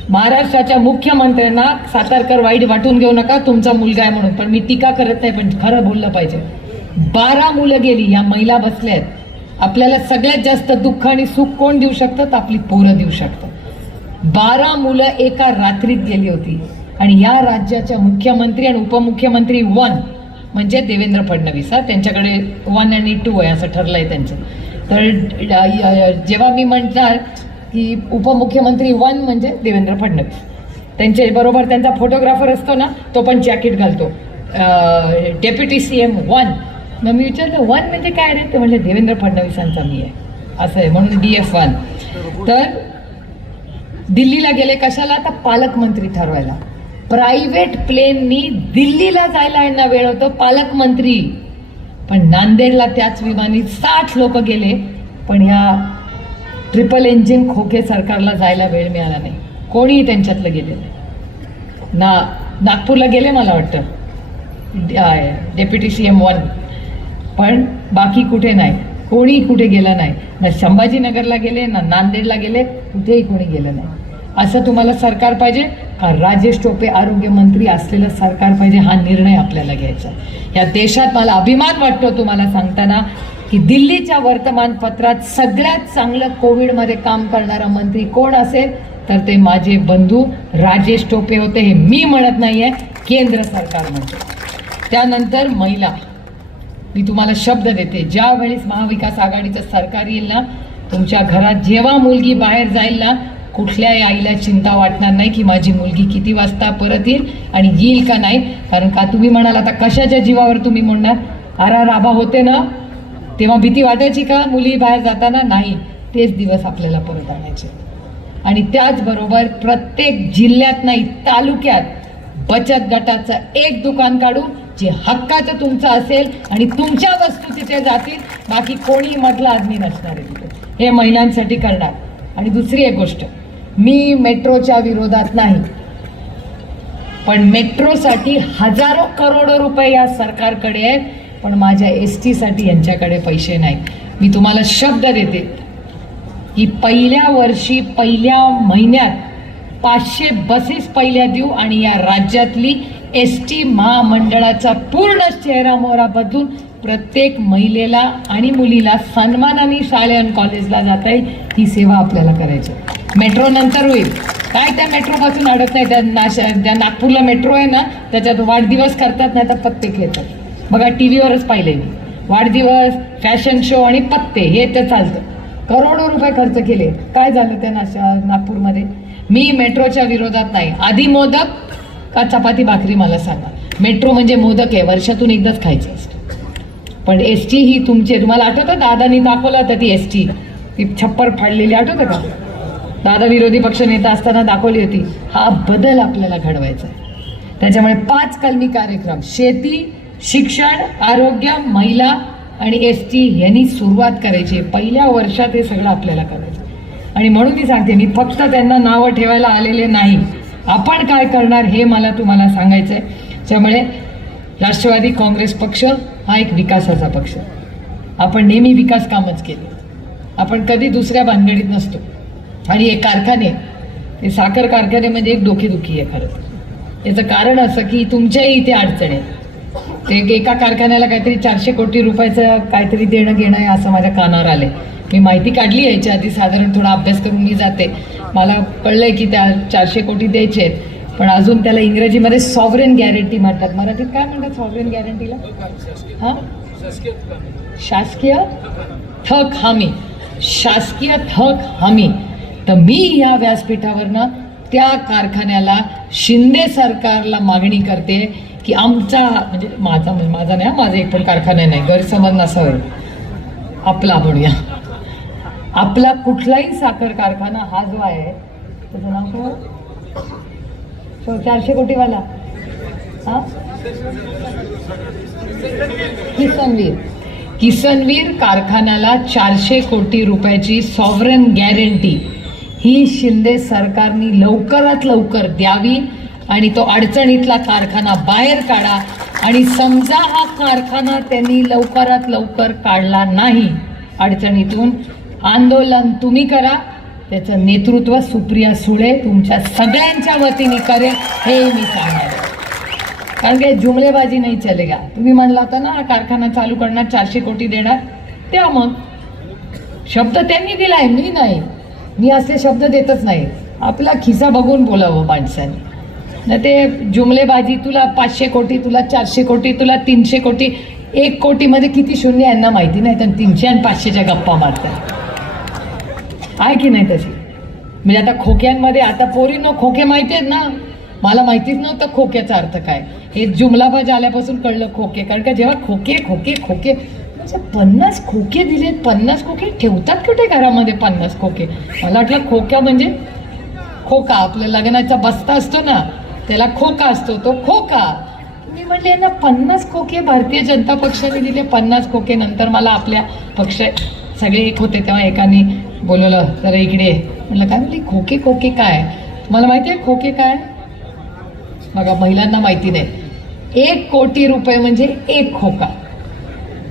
महाराष्ट्राच्या मुख्यमंत्र्यांना सातारकर वाईट वाटून घेऊ नका, तुमचा मुलगा आहे म्हणून, पण मी टीका करत नाही, पण खरं बोललं पाहिजे. 12 मुलं गेली. या महिला बसल्या आहेत. आपल्याला सगळ्यात जास्त दुःख आणि सुख कोण देऊ शकतात? आपली पोरं देऊ शकतात. 12 मुलं एका रात्रीत गेली होती. आणि या राज्याच्या मुख्यमंत्री आणि उपमुख्यमंत्री 1 म्हणजे देवेंद्र फडणवीस. त्यांच्याकडे 1 आणि 2 आहे असं ठरलंय त्यांचं. तर जेव्हा मी म्हणणार की उपमुख्यमंत्री 1 म्हणजे देवेंद्र फडणवीस, त्यांच्या बरोबर त्यांचा फोटोग्राफर असतो ना, तो पण जॅकेट घालतो, डेप्युटी CM 1. मग मी विचारलं 1 म्हणजे काय रे? ते म्हणजे देवेंद्र फडणवीसांचा मी आहे असं आहे, म्हणून DF1. तर दिल्लीला गेले कशाला? आता पालकमंत्री ठरवायला. प्रायव्हेट प्लेननी दिल्लीला जायला यांना वेळ होतं, पालकमंत्री. पण नांदेडला त्याच विमानी 60 लोक गेले, पण ह्या ट्रिपल इंजिन खोके सरकारला जायला वेळ मिळाला नाही. कोणीही त्यांच्यातलं गेले नाही. नागपूरला गेले मला वाटतं डेप्युटी CM 1, पण बाकी कुठे नाही, कोणी कुठे गेलं नाही. ना संभाजीनगरला गेले, ना नांदेडला गेले, कुठेही कोणी गेलं नाही. असं तुम्हाला सरकार पाहिजे का? राजेश टोपे आरोग्यमंत्री असलेलं सरकार पाहिजे. हा निर्णय आपल्याला घ्यायचा. या देशात मला अभिमान वाटतो तुम्हाला सांगताना की दिल्लीच्या वर्तमानपत्रात सगळ्यात चांगलं कोविडमध्ये काम करणारा मंत्री कोण असेल तर ते माझे बंधू राजेश टोपे होते. हे मी म्हणत नाहीये, केंद्र सरकार म्हणते. त्यानंतर महिला, मी तुम्हाला शब्द देते, ज्या वेळेस महाविकास आघाडीचं सरकार येईल ना, तुमच्या घरात जेव्हा मुलगी बाहेर जाईल ना, कुठल्याही आईला चिंता वाटणार नाही की माझी मुलगी किती वाजता परत येईल आणि येईल का नाही. कारण का तुम्ही म्हणाल आता कशाच्या जीवावर तुम्ही म्हणणार? आबा होते ना तेव्हा भीती वाटायची का मुली बाहेर जाताना? नाही, तेच दिवस आपल्याला परत आणायचे. आणि त्याचबरोबर प्रत्येक जिल्ह्यात नाही तालुक्यात बचत गटाचं एक दुकान काढू जे हक्काचं तुमचं असेल आणि तुमच्या वस्तू तिथे जातील, बाकी कोणी मधला आदमी नसणार आहे तिथे. हे महिलांसाठी करणार. आणि दुसरी एक गोष्ट, मी मेट्रोच्या विरोधात नाही, पण मेट्रोसाठी हजारो करोडो रुपये या सरकारकडे आहेत, पण माझ्या ST साठी यांच्याकडे पैसे नाहीत. मी तुम्हाला शब्द देते की पहिल्या वर्षी पहिल्या महिन्यात 500 बसेस पहिल्या देऊ आणि या राज्यातली ST महामंडळाचा पूर्ण चेहरा मोहरा बदलून प्रत्येक महिलेला आणि मुलीला सन्मानाने शाळे आणि कॉलेजला जाता येईल. ही सेवा आपल्याला करायची. मेट्रो नंतर होईल. काय त्या मेट्रोपासून अडत नाही. त्या नागपूरला मेट्रो आहे ना, त्याच्यात वाढदिवस करतात, नाही तर पत्ते खेळतात. बघा TV वरच पाहिले मी, वाढदिवस, फॅशन शो आणि पत्ते हे तर चालतं. करोडो रुपये खर्च केले, काय झालं त्या नागपूरमध्ये? मी मेट्रोच्या विरोधात नाही. आधी मोदक का चपाती भाकरी मला सांगा. मेट्रो म्हणजे मोदक आहे, वर्षातून एकदाच खायचं असतं. पण ST ही तुमची, तुम्हाला आठवतं दादानी दाखवलं होतं ती ST, ती छप्पर फाडलेली, आठवतं का? दादा विरोधी पक्ष नेता असताना दाखवली होती. हा बदल आपल्याला घडवायचा आहे. त्याच्यामुळे 5 कलमी कार्यक्रम, शेती, शिक्षण, आरोग्य, महिला आणि ST यांनी सुरुवात करायची. पहिल्या वर्षात हे सगळं आपल्याला करायचं. आणि म्हणून मी सांगते, मी फक्त त्यांना नावं ठेवायला आलेले नाही, आपण काय करणार हे मला तुम्हाला सांगायचं आहे. त्यामुळे राष्ट्रवादी काँग्रेस पक्ष हा एक विकासाचा पक्ष. आपण नेहमी विकास कामच केले, आपण कधी दुसऱ्या भानगडीत नसतो. आणि हे कारखाने, हे साखर कारखाने म्हणजे एक डोकेदुखी आहे खरं. याचं कारण असं की तुमच्याही इथे अडचण आहे. ते एका कारखान्याला काहीतरी 400 कोटी रुपयाचं काहीतरी देणं घेणं आहे असं माझ्या कानावर आलंय. मी माहिती काढली याच्या आधी, साधारण थोडा अभ्यास करून मी जाते. मला कळलंय की त्या 400 कोटी द्यायचे आहेत, पण अजून त्याला इंग्रजीमध्ये सॉव्हरेन गॅरंटी म्हणतात. मराठीत काय म्हणतात सॉव्हरेन गॅरंटीला? हां, शासकीय थक हमी. शासकीय थक हमी. तर मी या व्यासपीठावरनं त्या कारखान्याला, शिंदे सरकारला मागणी करते की आमचा, म्हणजे माझा नाही, माझा एक पण कारखाना नाही, गैरसमज नसावे, आपला म्हणूया, आपला कुठलाही साखर कारखाना हा जो आहे त्याचं नाव काय? 400 कोटीवाला, हा, किसनवीर कारखान्याला 400 कोटी रुपयाची सॉव्हरेन गॅरंटी ही शिंदे सरकारने लवकरात लवकर द्यावी आणि तो अडचणीतला कारखाना बाहेर काढा. आणि समजा हा कारखाना त्यांनी लवकरात लवकर काढला नाही अडचणीतून, आंदोलन तुम्ही करा. त्याचं नेतृत्व सुप्रिया सुळे तुमच्या सगळ्यांच्या वतीने करेल हे मी सांगणार. कारण की जुमलेबाजी नाही चलेगा. तुम्ही म्हणला होता ना हा कारखाना चालू करणार, 400 कोटी देणार, त्या मग शब्द त्यांनी दिलाय, मी नाही. मी असे शब्द देतच नाही. आपला खिसा बघून बोलावं माणसाने. ना ते जुमलेबाजी, तुला 500 कोटी, तुला 400 कोटी, तुला 300 कोटी. 1 कोटीमध्ये किती शून्य यांना माहिती नाही, तर 300 आणि 500च्या गप्पा मारतात. आहे की नाही तशी? म्हणजे आता खोक्यांमध्ये, आता पोरींनो खोके माहिती आहेत ना, मला माहितीच नव्हतं खोक्याचा अर्थ काय. हे जुमलाबाज आल्यापासून कळलं खोके. कारण का जेव्हा खोके खोके खोके म्हणजे 50 खोके दिलेत, 50 खोके ठेवतात कुठे घरामध्ये 50 खोके? मला वाटलं खोक्या म्हणजे खोका, आपल्या लग्नाचा बस्ता असतो ना त्याला खोका असतो, तो खोका. मी म्हटले यांना 50 खोके भारतीय जनता पक्षाने दिले, 50 खोके. नंतर मला आपल्या पक्ष सगळे एक होते तेव्हा एकाने बोलवलं, तर इकडे म्हटलं काय म्हणली खोके खोके काय? तुम्हाला माहिती आहे खोके काय? बघा महिलांना माहिती नाही. 1 कोटी रुपये म्हणजे 1 खोका,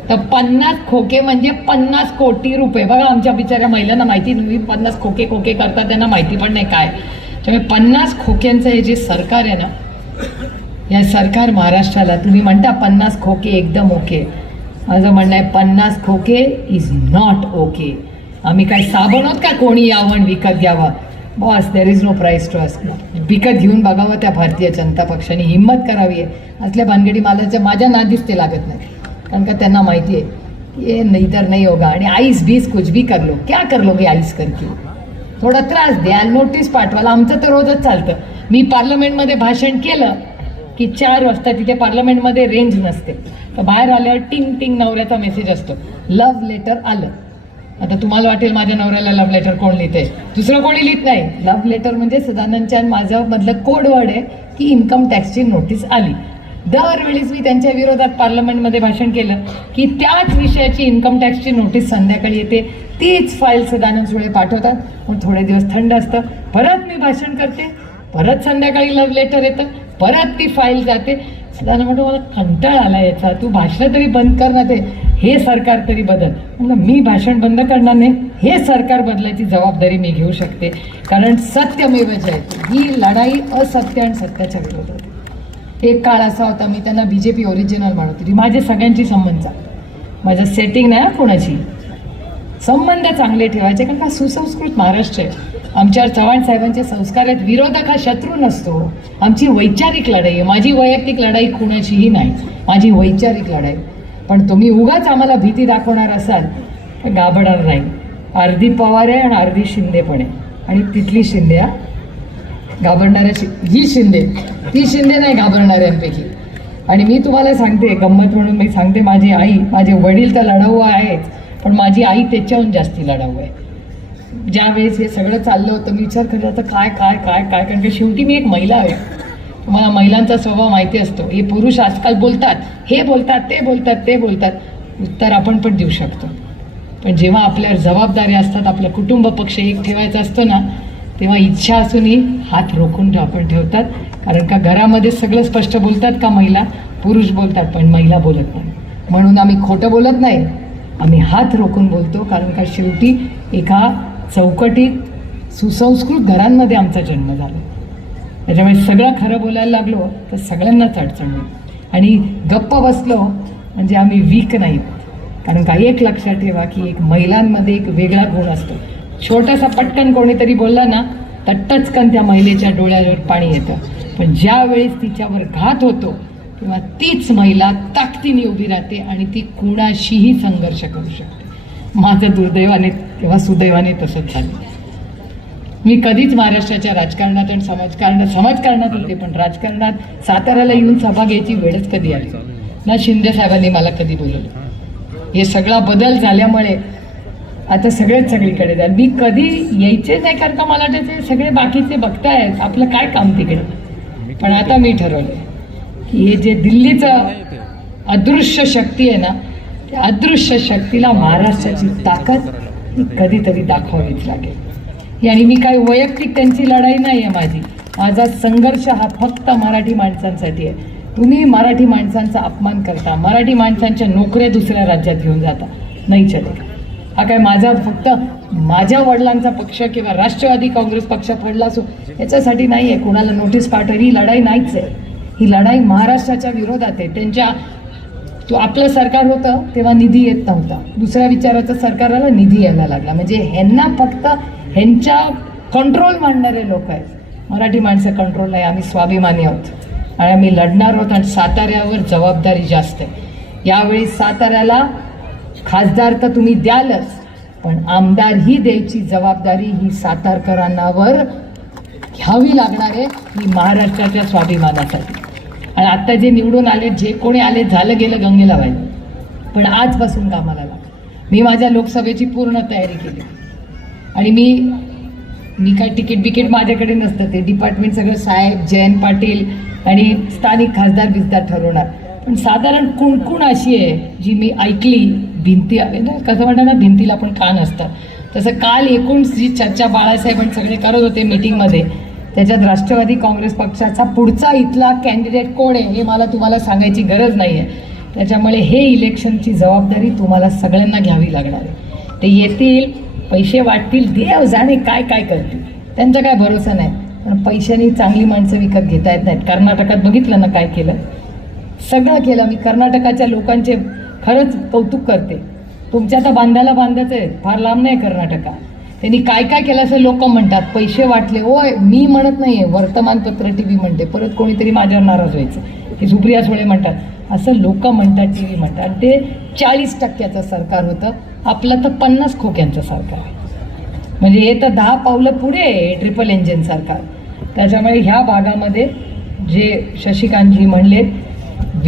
तर 50 खोके म्हणजे 50 कोटी रुपये. बघा आमच्या बिचाऱ्या महिलांना माहिती नाही, 50 खोके खोके करतात, त्यांना माहिती पण नाही काय. त्यामुळे 50 खोक्यांचं हे जे सरकार आहे ना, या सरकार महाराष्ट्राला, तुम्ही म्हणता 50 खोके एकदम ओके, माझं म्हणणं आहे 50 खोके इज नॉट ओके. आम्ही काय साबण आहोत का कोणी यावं विकत घ्यावं? Boss, there is no price to us. विकत घेऊन बघावं त्या भारतीय जनता पक्षाने, हिंमत करावी आहे. असल्या भानगडी माझ्या नादीच ते लागत नाही, कारण का त्यांना माहिती आहे ये इधर नहीं होगा. आणि आईस बीस कुछ भी कर लो, क्या कर लोगे आईस करके? थोडा त्रास द्याल, नोटीस पाठवायला. आमचं तर रोजच चालतं. मी पार्लमेंटमध्ये भाषण केलं की 4 वाजता तिथे पार्लमेंटमध्ये रेंज नसते, तर बाहेर आल्यावर टिंग टिंग नवऱ्याचा मेसेज असतो, लव्ह लेटर आलं. आता तुम्हाला वाटेल माझ्या नवऱ्याला लव्ह लेटर कोण लिहिते? दुसरं कोणी लिहित नाही. लव्ह लेटर म्हणजे सदानंदच्या माझ्या मधलं कोड वर्ड आहे की इन्कम टॅक्सची नोटीस आली. दरवेळेस मी त्यांच्या विरोधात पार्लमेंटमध्ये भाषण केलं की त्याच विषयाची इन्कम टॅक्सची नोटीस संध्याकाळी येते, तीच फाईल सदानंद सुळे पाठवतात. मग थोडे दिवस थंड असतं, परत मी भाषण करते, परत संध्याकाळी लव्ह लेटर येतं, परत ती फाईल जाते. सदानंद म्हणतो मला कंटाळा आला याचा, तू भाषण तरी बंद कर ना, ते हे सरकार तरी बदल. म्हणलं मी भाषण बंद करणार नाही, हे सरकार बदलायची जबाबदारी मी घेऊ शकते, कारण सत्यमेव जयते. ही लढाई असत्य आणि सत्याच्या विरोधात. एक काळ असा होता, मी त्यांना BJP ओरिजिनल म्हणत होती. माझे सगळ्यांची संबंध चांगले, माझं सेटिंग नाही कोणाची, संबंध चांगले ठेवायचे, कारण का सुसंस्कृत महाराष्ट्र आहे. आमच्यावर चव्हाण साहेबांचे संस्कार आहेत. विरोधक हा शत्रू नसतो, आमची वैचारिक लढाई आहे. माझी वैयक्तिक लढाई कुणाचीही नाही, माझी वैचारिक लढाई. पण तुम्ही उगाच आम्हाला भीती दाखवणार असाल तर घाबरणार नाही. अर्धी पवार आहे आणि अर्धी शिंदे पण आहे, आणि तिथली शिंदे हा घाबरणाऱ्या ही शिंदे, ती शिंदे नाही घाबरणाऱ्यांपैकी. आणि मी तुम्हाला सांगते गंमत म्हणून मी सांगते, माझी आई, माझे वडील तर लढाऊ आहेच, पण माझी आई त्याच्याहून जास्ती लढाऊ आहे. ज्या वेळेस हे सगळं चाललं होतं मी विचार करत होता काय काय काय काय, कारण की शेवटी मी एक महिला आहे. तुम्हाला महिलांचा स्वभाव माहिती असतो. हे पुरुष आजकाल बोलतात, हे बोलतात, ते बोलतात, ते बोलतात, उत्तर आपण पण देऊ शकतो. पण जेव्हा आपल्यावर जबाबदारी असतात, आपलं कुटुंब पक्ष एक ठेवायचा असतो ना, तेव्हा इच्छा असूनही हात रोखून आपण ठेवतात. कारण का घरामध्ये सगळं स्पष्ट बोलतात का महिला? पुरुष बोलतात, पण महिला बोलत नाही. म्हणून आम्ही खोटं बोलत नाही, आम्ही हात रोखून बोलतो. कारण का शेवटी एका चौकटीत सुसंस्कृत घरांमध्ये आमचा जन्म झाला. त्याच्यामुळे सगळं खरं बोलायला लागलो तर सगळ्यांनाच अडचण होईल. आणि गप्प बसलो म्हणजे आम्ही वीक नाहीत. कारण का एक लक्षात ठेवा की एक महिलांमध्ये एक वेगळा गुण असतो. छोटासा पटकन कोणीतरी बोलला ना तर टचकन त्या महिलेच्या डोळ्यावर पाणी येतं. पण ज्या वेळेस तिच्यावर घात होतो तेव्हा तीच महिला ताकदीने उभी राहते आणि ती कुणाशीही संघर्ष करू शकते. माझं दुर्दैवाने तेव्हा सुदैवाने तसंच झालं. मी कधीच महाराष्ट्राच्या राजकारणात आणि समाजकारणात होते, पण राजकारणात साताऱ्याला येऊन सभा घ्यायची वेळच कधी आली ना. शिंदे साहेबांनी मला कधी बोलवलं. हे सगळा बदल झाल्यामुळे आता सगळेच सगळीकडे जाईल. मी कधी यायचे नाही, कारण का मला त्याचे सगळे बाकीचे बघतायत आपलं काय काम तिकडे. पण आता मी ठरवलं की हे जे दिल्लीचं अदृश्य शक्ती आहे ना, त्या अदृश्य शक्तीला महाराष्ट्राची ताकद ही कधीतरी दाखवावीच लागेल. आणि मी काही वैयक्तिक त्यांची लढाई नाही आहे माझी. माझा संघर्ष हा फक्त मराठी माणसांसाठी आहे. तुम्ही मराठी माणसांचा अपमान करता, मराठी माणसांच्या नोकऱ्या दुसऱ्या राज्यात घेऊन जाता, नाही चलेल. हा काय माझा फक्त माझ्या वडिलांचा पक्ष किंवा राष्ट्रवादी काँग्रेस पक्ष पडला असो याच्यासाठी नाही आहे. कोणाला नोटीस पाठवली ही लढाई नाहीच आहे. ही लढाई महाराष्ट्राच्या विरोधात आहे. त्यांच्या आपलं सरकार होतं तेव्हा निधी येत नव्हता, दुसऱ्या विचाराचं सरकाराला निधी यायला लागला. म्हणजे ह्यांना फक्त ह्यांच्या कंट्रोल मांडणारे लोक आहेत. मराठी माणसं कंट्रोल नाही, आम्ही स्वाभिमानी आहोत आणि आम्ही लढणार आहोत आणि साताऱ्यावर जबाबदारी जास्त आहे। यावेळी साताऱ्याला खासदार तर तुम्ही द्यालच, पण आमदारही द्यायची जबाबदारी ही सातारकरांनावर घ्यावी लागणार आहे, ही महाराष्ट्राच्या स्वाभिमानासाठी। आणि आत्ता जे निवडून आले, जे कोणी आले, झालं गेलं गंगेला वाहिलं, पण आजपासून कामाला लागा। मी माझ्या लोकसभेची पूर्ण तयारी केली आणि मी काय तिकीट माझ्याकडे नसतं, ते डिपार्टमेंट सगळं साहेब, जयंत पाटील आणि स्थानिक खासदार बिजदार ठरवणार। पण साधारण कुणकुण अशी आहे जी मी ऐकली, भिंती आले ना, कसं म्हणतात ना, भिंतीला पण कान असतात, तसं काल एकूण जी चर्चा बाळासाहेब सगळे करत होते मीटिंगमध्ये, त्याच्यात राष्ट्रवादी काँग्रेस पक्षाचा पुढचा इथला कॅन्डिडेट कोण आहे हे मला तुम्हाला सांगायची गरज नाही आहे। त्याच्यामुळे हे इलेक्शनची जबाबदारी तुम्हाला सगळ्यांना घ्यावी लागणार आहे। ते येतील, पैसे वाटतील, देव जाणे काय काय करतील, त्यांचा काय भरोसा नाही, पण पैशांनी चांगली माणसं विकत घेता येत नाहीत। कर्नाटकात बघितलं ना काय केलं, सगळं केलं। मी कर्नाटकाच्या लोकांचे खरंच कौतुक करते, तुमच्या आता बांधायला बांधायचं आहे, फार लांब नाही कर्नाटका, त्यांनी काय काय केलं असं लोक म्हणतात, पैसे वाटले, ओय मी म्हणत नाही आहे, वर्तमानपत्र TV म्हणते, परत कोणीतरी माझ्यावर नाराज व्हायचं की सुप्रिया सुळे म्हणतात, असं लोक म्हणतात, TV म्हणतात। ते 40% सरकार होतं, आपलं तर 50 खोक्यांचं सरकार आहे, म्हणजे हे तर 10 पावलं पुढे आहे ट्रिपल इंजिन सरकार। त्याच्यामुळे ह्या भागामध्ये जे शशिकांतजी म्हणले,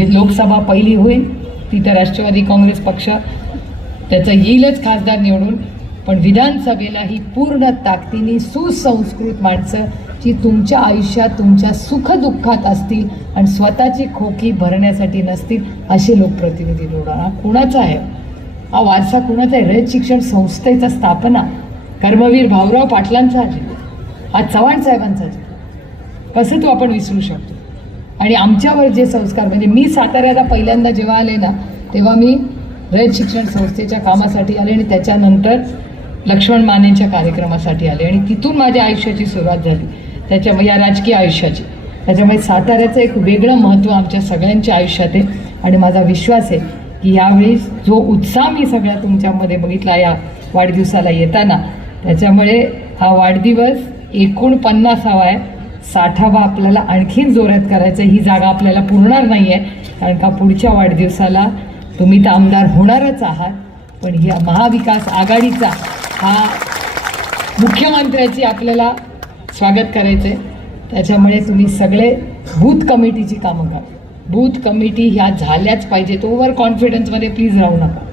लोकसभा पहिली होईल तिथं राष्ट्रवादी काँग्रेस पक्ष त्याचं येईलच खासदार निवडून, पण विधानसभेला ही पूर्ण ताकदीने सुसंस्कृत माणसं जी तुमच्या आयुष्यात तुमच्या सुखदुःखात असतील आणि स्वतःची खोकी भरण्यासाठी नसतील असे लोकप्रतिनिधी निवडा। हा कुणाचा आहे? हा वारसा कुणाचा आहे? रयत शिक्षण संस्थेचा स्थापना कर्मवीर भाऊराव पाटलांचा आहे, हा चव्हाण साहेबांचा आहे, कसं तो आपण विसरू शकतो? आणि आमच्यावर जे संस्कार, म्हणजे मी साताऱ्याला पहिल्यांदा जेव्हा आले ना, तेव्हा मी रयत शिक्षण संस्थेच्या कामासाठी आले आणि त्याच्यानंतर लक्ष्मण मानेंच्या कार्यक्रमासाठी आले आणि तिथून माझ्या आयुष्याची सुरुवात झाली, त्याच्यामुळे या राजकीय आयुष्याची। त्याच्यामुळे साताऱ्याचं एक वेगळं महत्त्व आमच्या सगळ्यांच्या आयुष्यात आहे आणि माझा विश्वास आहे की यावेळी जो उत्साह मी सगळ्या तुमच्यामध्ये बघितला या वाढदिवसाला येताना, त्याच्यामुळे हा वाढदिवस 49वा आहे, 60वा आपल्याला आणखीन जोरात करायचं। ही जागा आपल्याला पुरणार नाही आहे, कारण का पुढच्या वाढदिवसाला तुम्ही तर आमदार होणारच आहात, पण ही महाविकास आघाडीचा हा मुख्यमंत्र्याची आपल्याला स्वागत करायचं आहे। त्याच्यामुळे तुम्ही सगळे बूथ कमिटीची कामं करा, बूथ कमिटी ह्या झाल्याच पाहिजेत, ओव्हर कॉन्फिडन्समध्ये प्लीज राहू नका।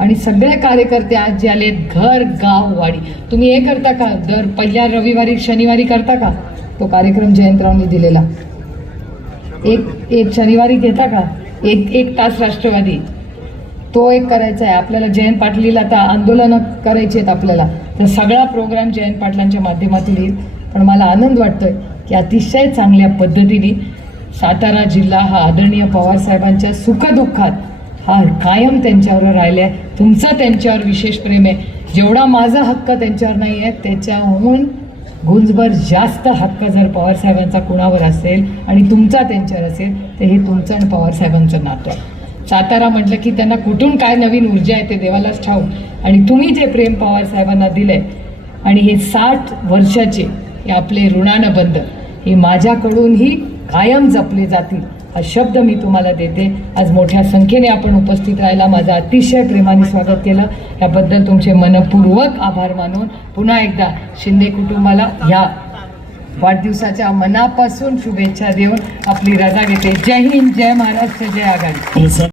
आणि सगळे कार्यकर्ते आज जे आले, घर गाव वाडी, तुम्ही हे करता का? दर पहिल्या रविवारी शनिवारी करता का तो कार्यक्रम जयंतरावनी दिलेला? एक शनिवारी घेता का? एक तास राष्ट्रवादी, तो एक करायचा आहे आपल्याला। जयंत पाटलीला आता आंदोलनं करायची आहेत आपल्याला, तर सगळा प्रोग्राम जयंत पाटलांच्या माध्यमातून येईल। पण मला आनंद वाटतोय की अतिशय चांगल्या पद्धतीने सातारा जिल्हा हा आदरणीय पवारसाहेबांच्या सुखदुःखात हा कायम त्यांच्यावर राहिला आहे। तुमचं त्यांच्यावर विशेष प्रेम आहे, जेवढा माझा हक्क त्यांच्यावर नाही आहे त्याच्याहून गुंजभर जास्त हक्क जर पवारसाहेबांचा कुणावर असेल आणि तुमचा त्यांच्यावर असेल तर हे तुमचं आणि पवारसाहेबांचं नातं आहे। सातारा म्हटलं की त्यांना कुठून काय नवीन ऊर्जा आहे ते देवालाच ठाऊक, आणि तुम्ही जे प्रेम पवारसाहेबांना दिलंय आणि हे 60 वर्षाचे हे आपले ऋणानं बंध हे माझ्याकडूनही कायम जपले जातील हा शब्द मी तुम्हाला देते। आज मोठ्या संख्येने आपण उपस्थित राहिला, माझं अतिशय प्रेमाने स्वागत केलं, याबद्दल तुमचे मनपूर्वक आभार मानून पुन्हा एकदा शिंदे कुटुंबाला ह्या वाढदिवसाच्या मनापासून शुभेच्छा देऊन आपली रजा घेते। जय हिंद, जय महाराष्ट्र, जय आघाडी।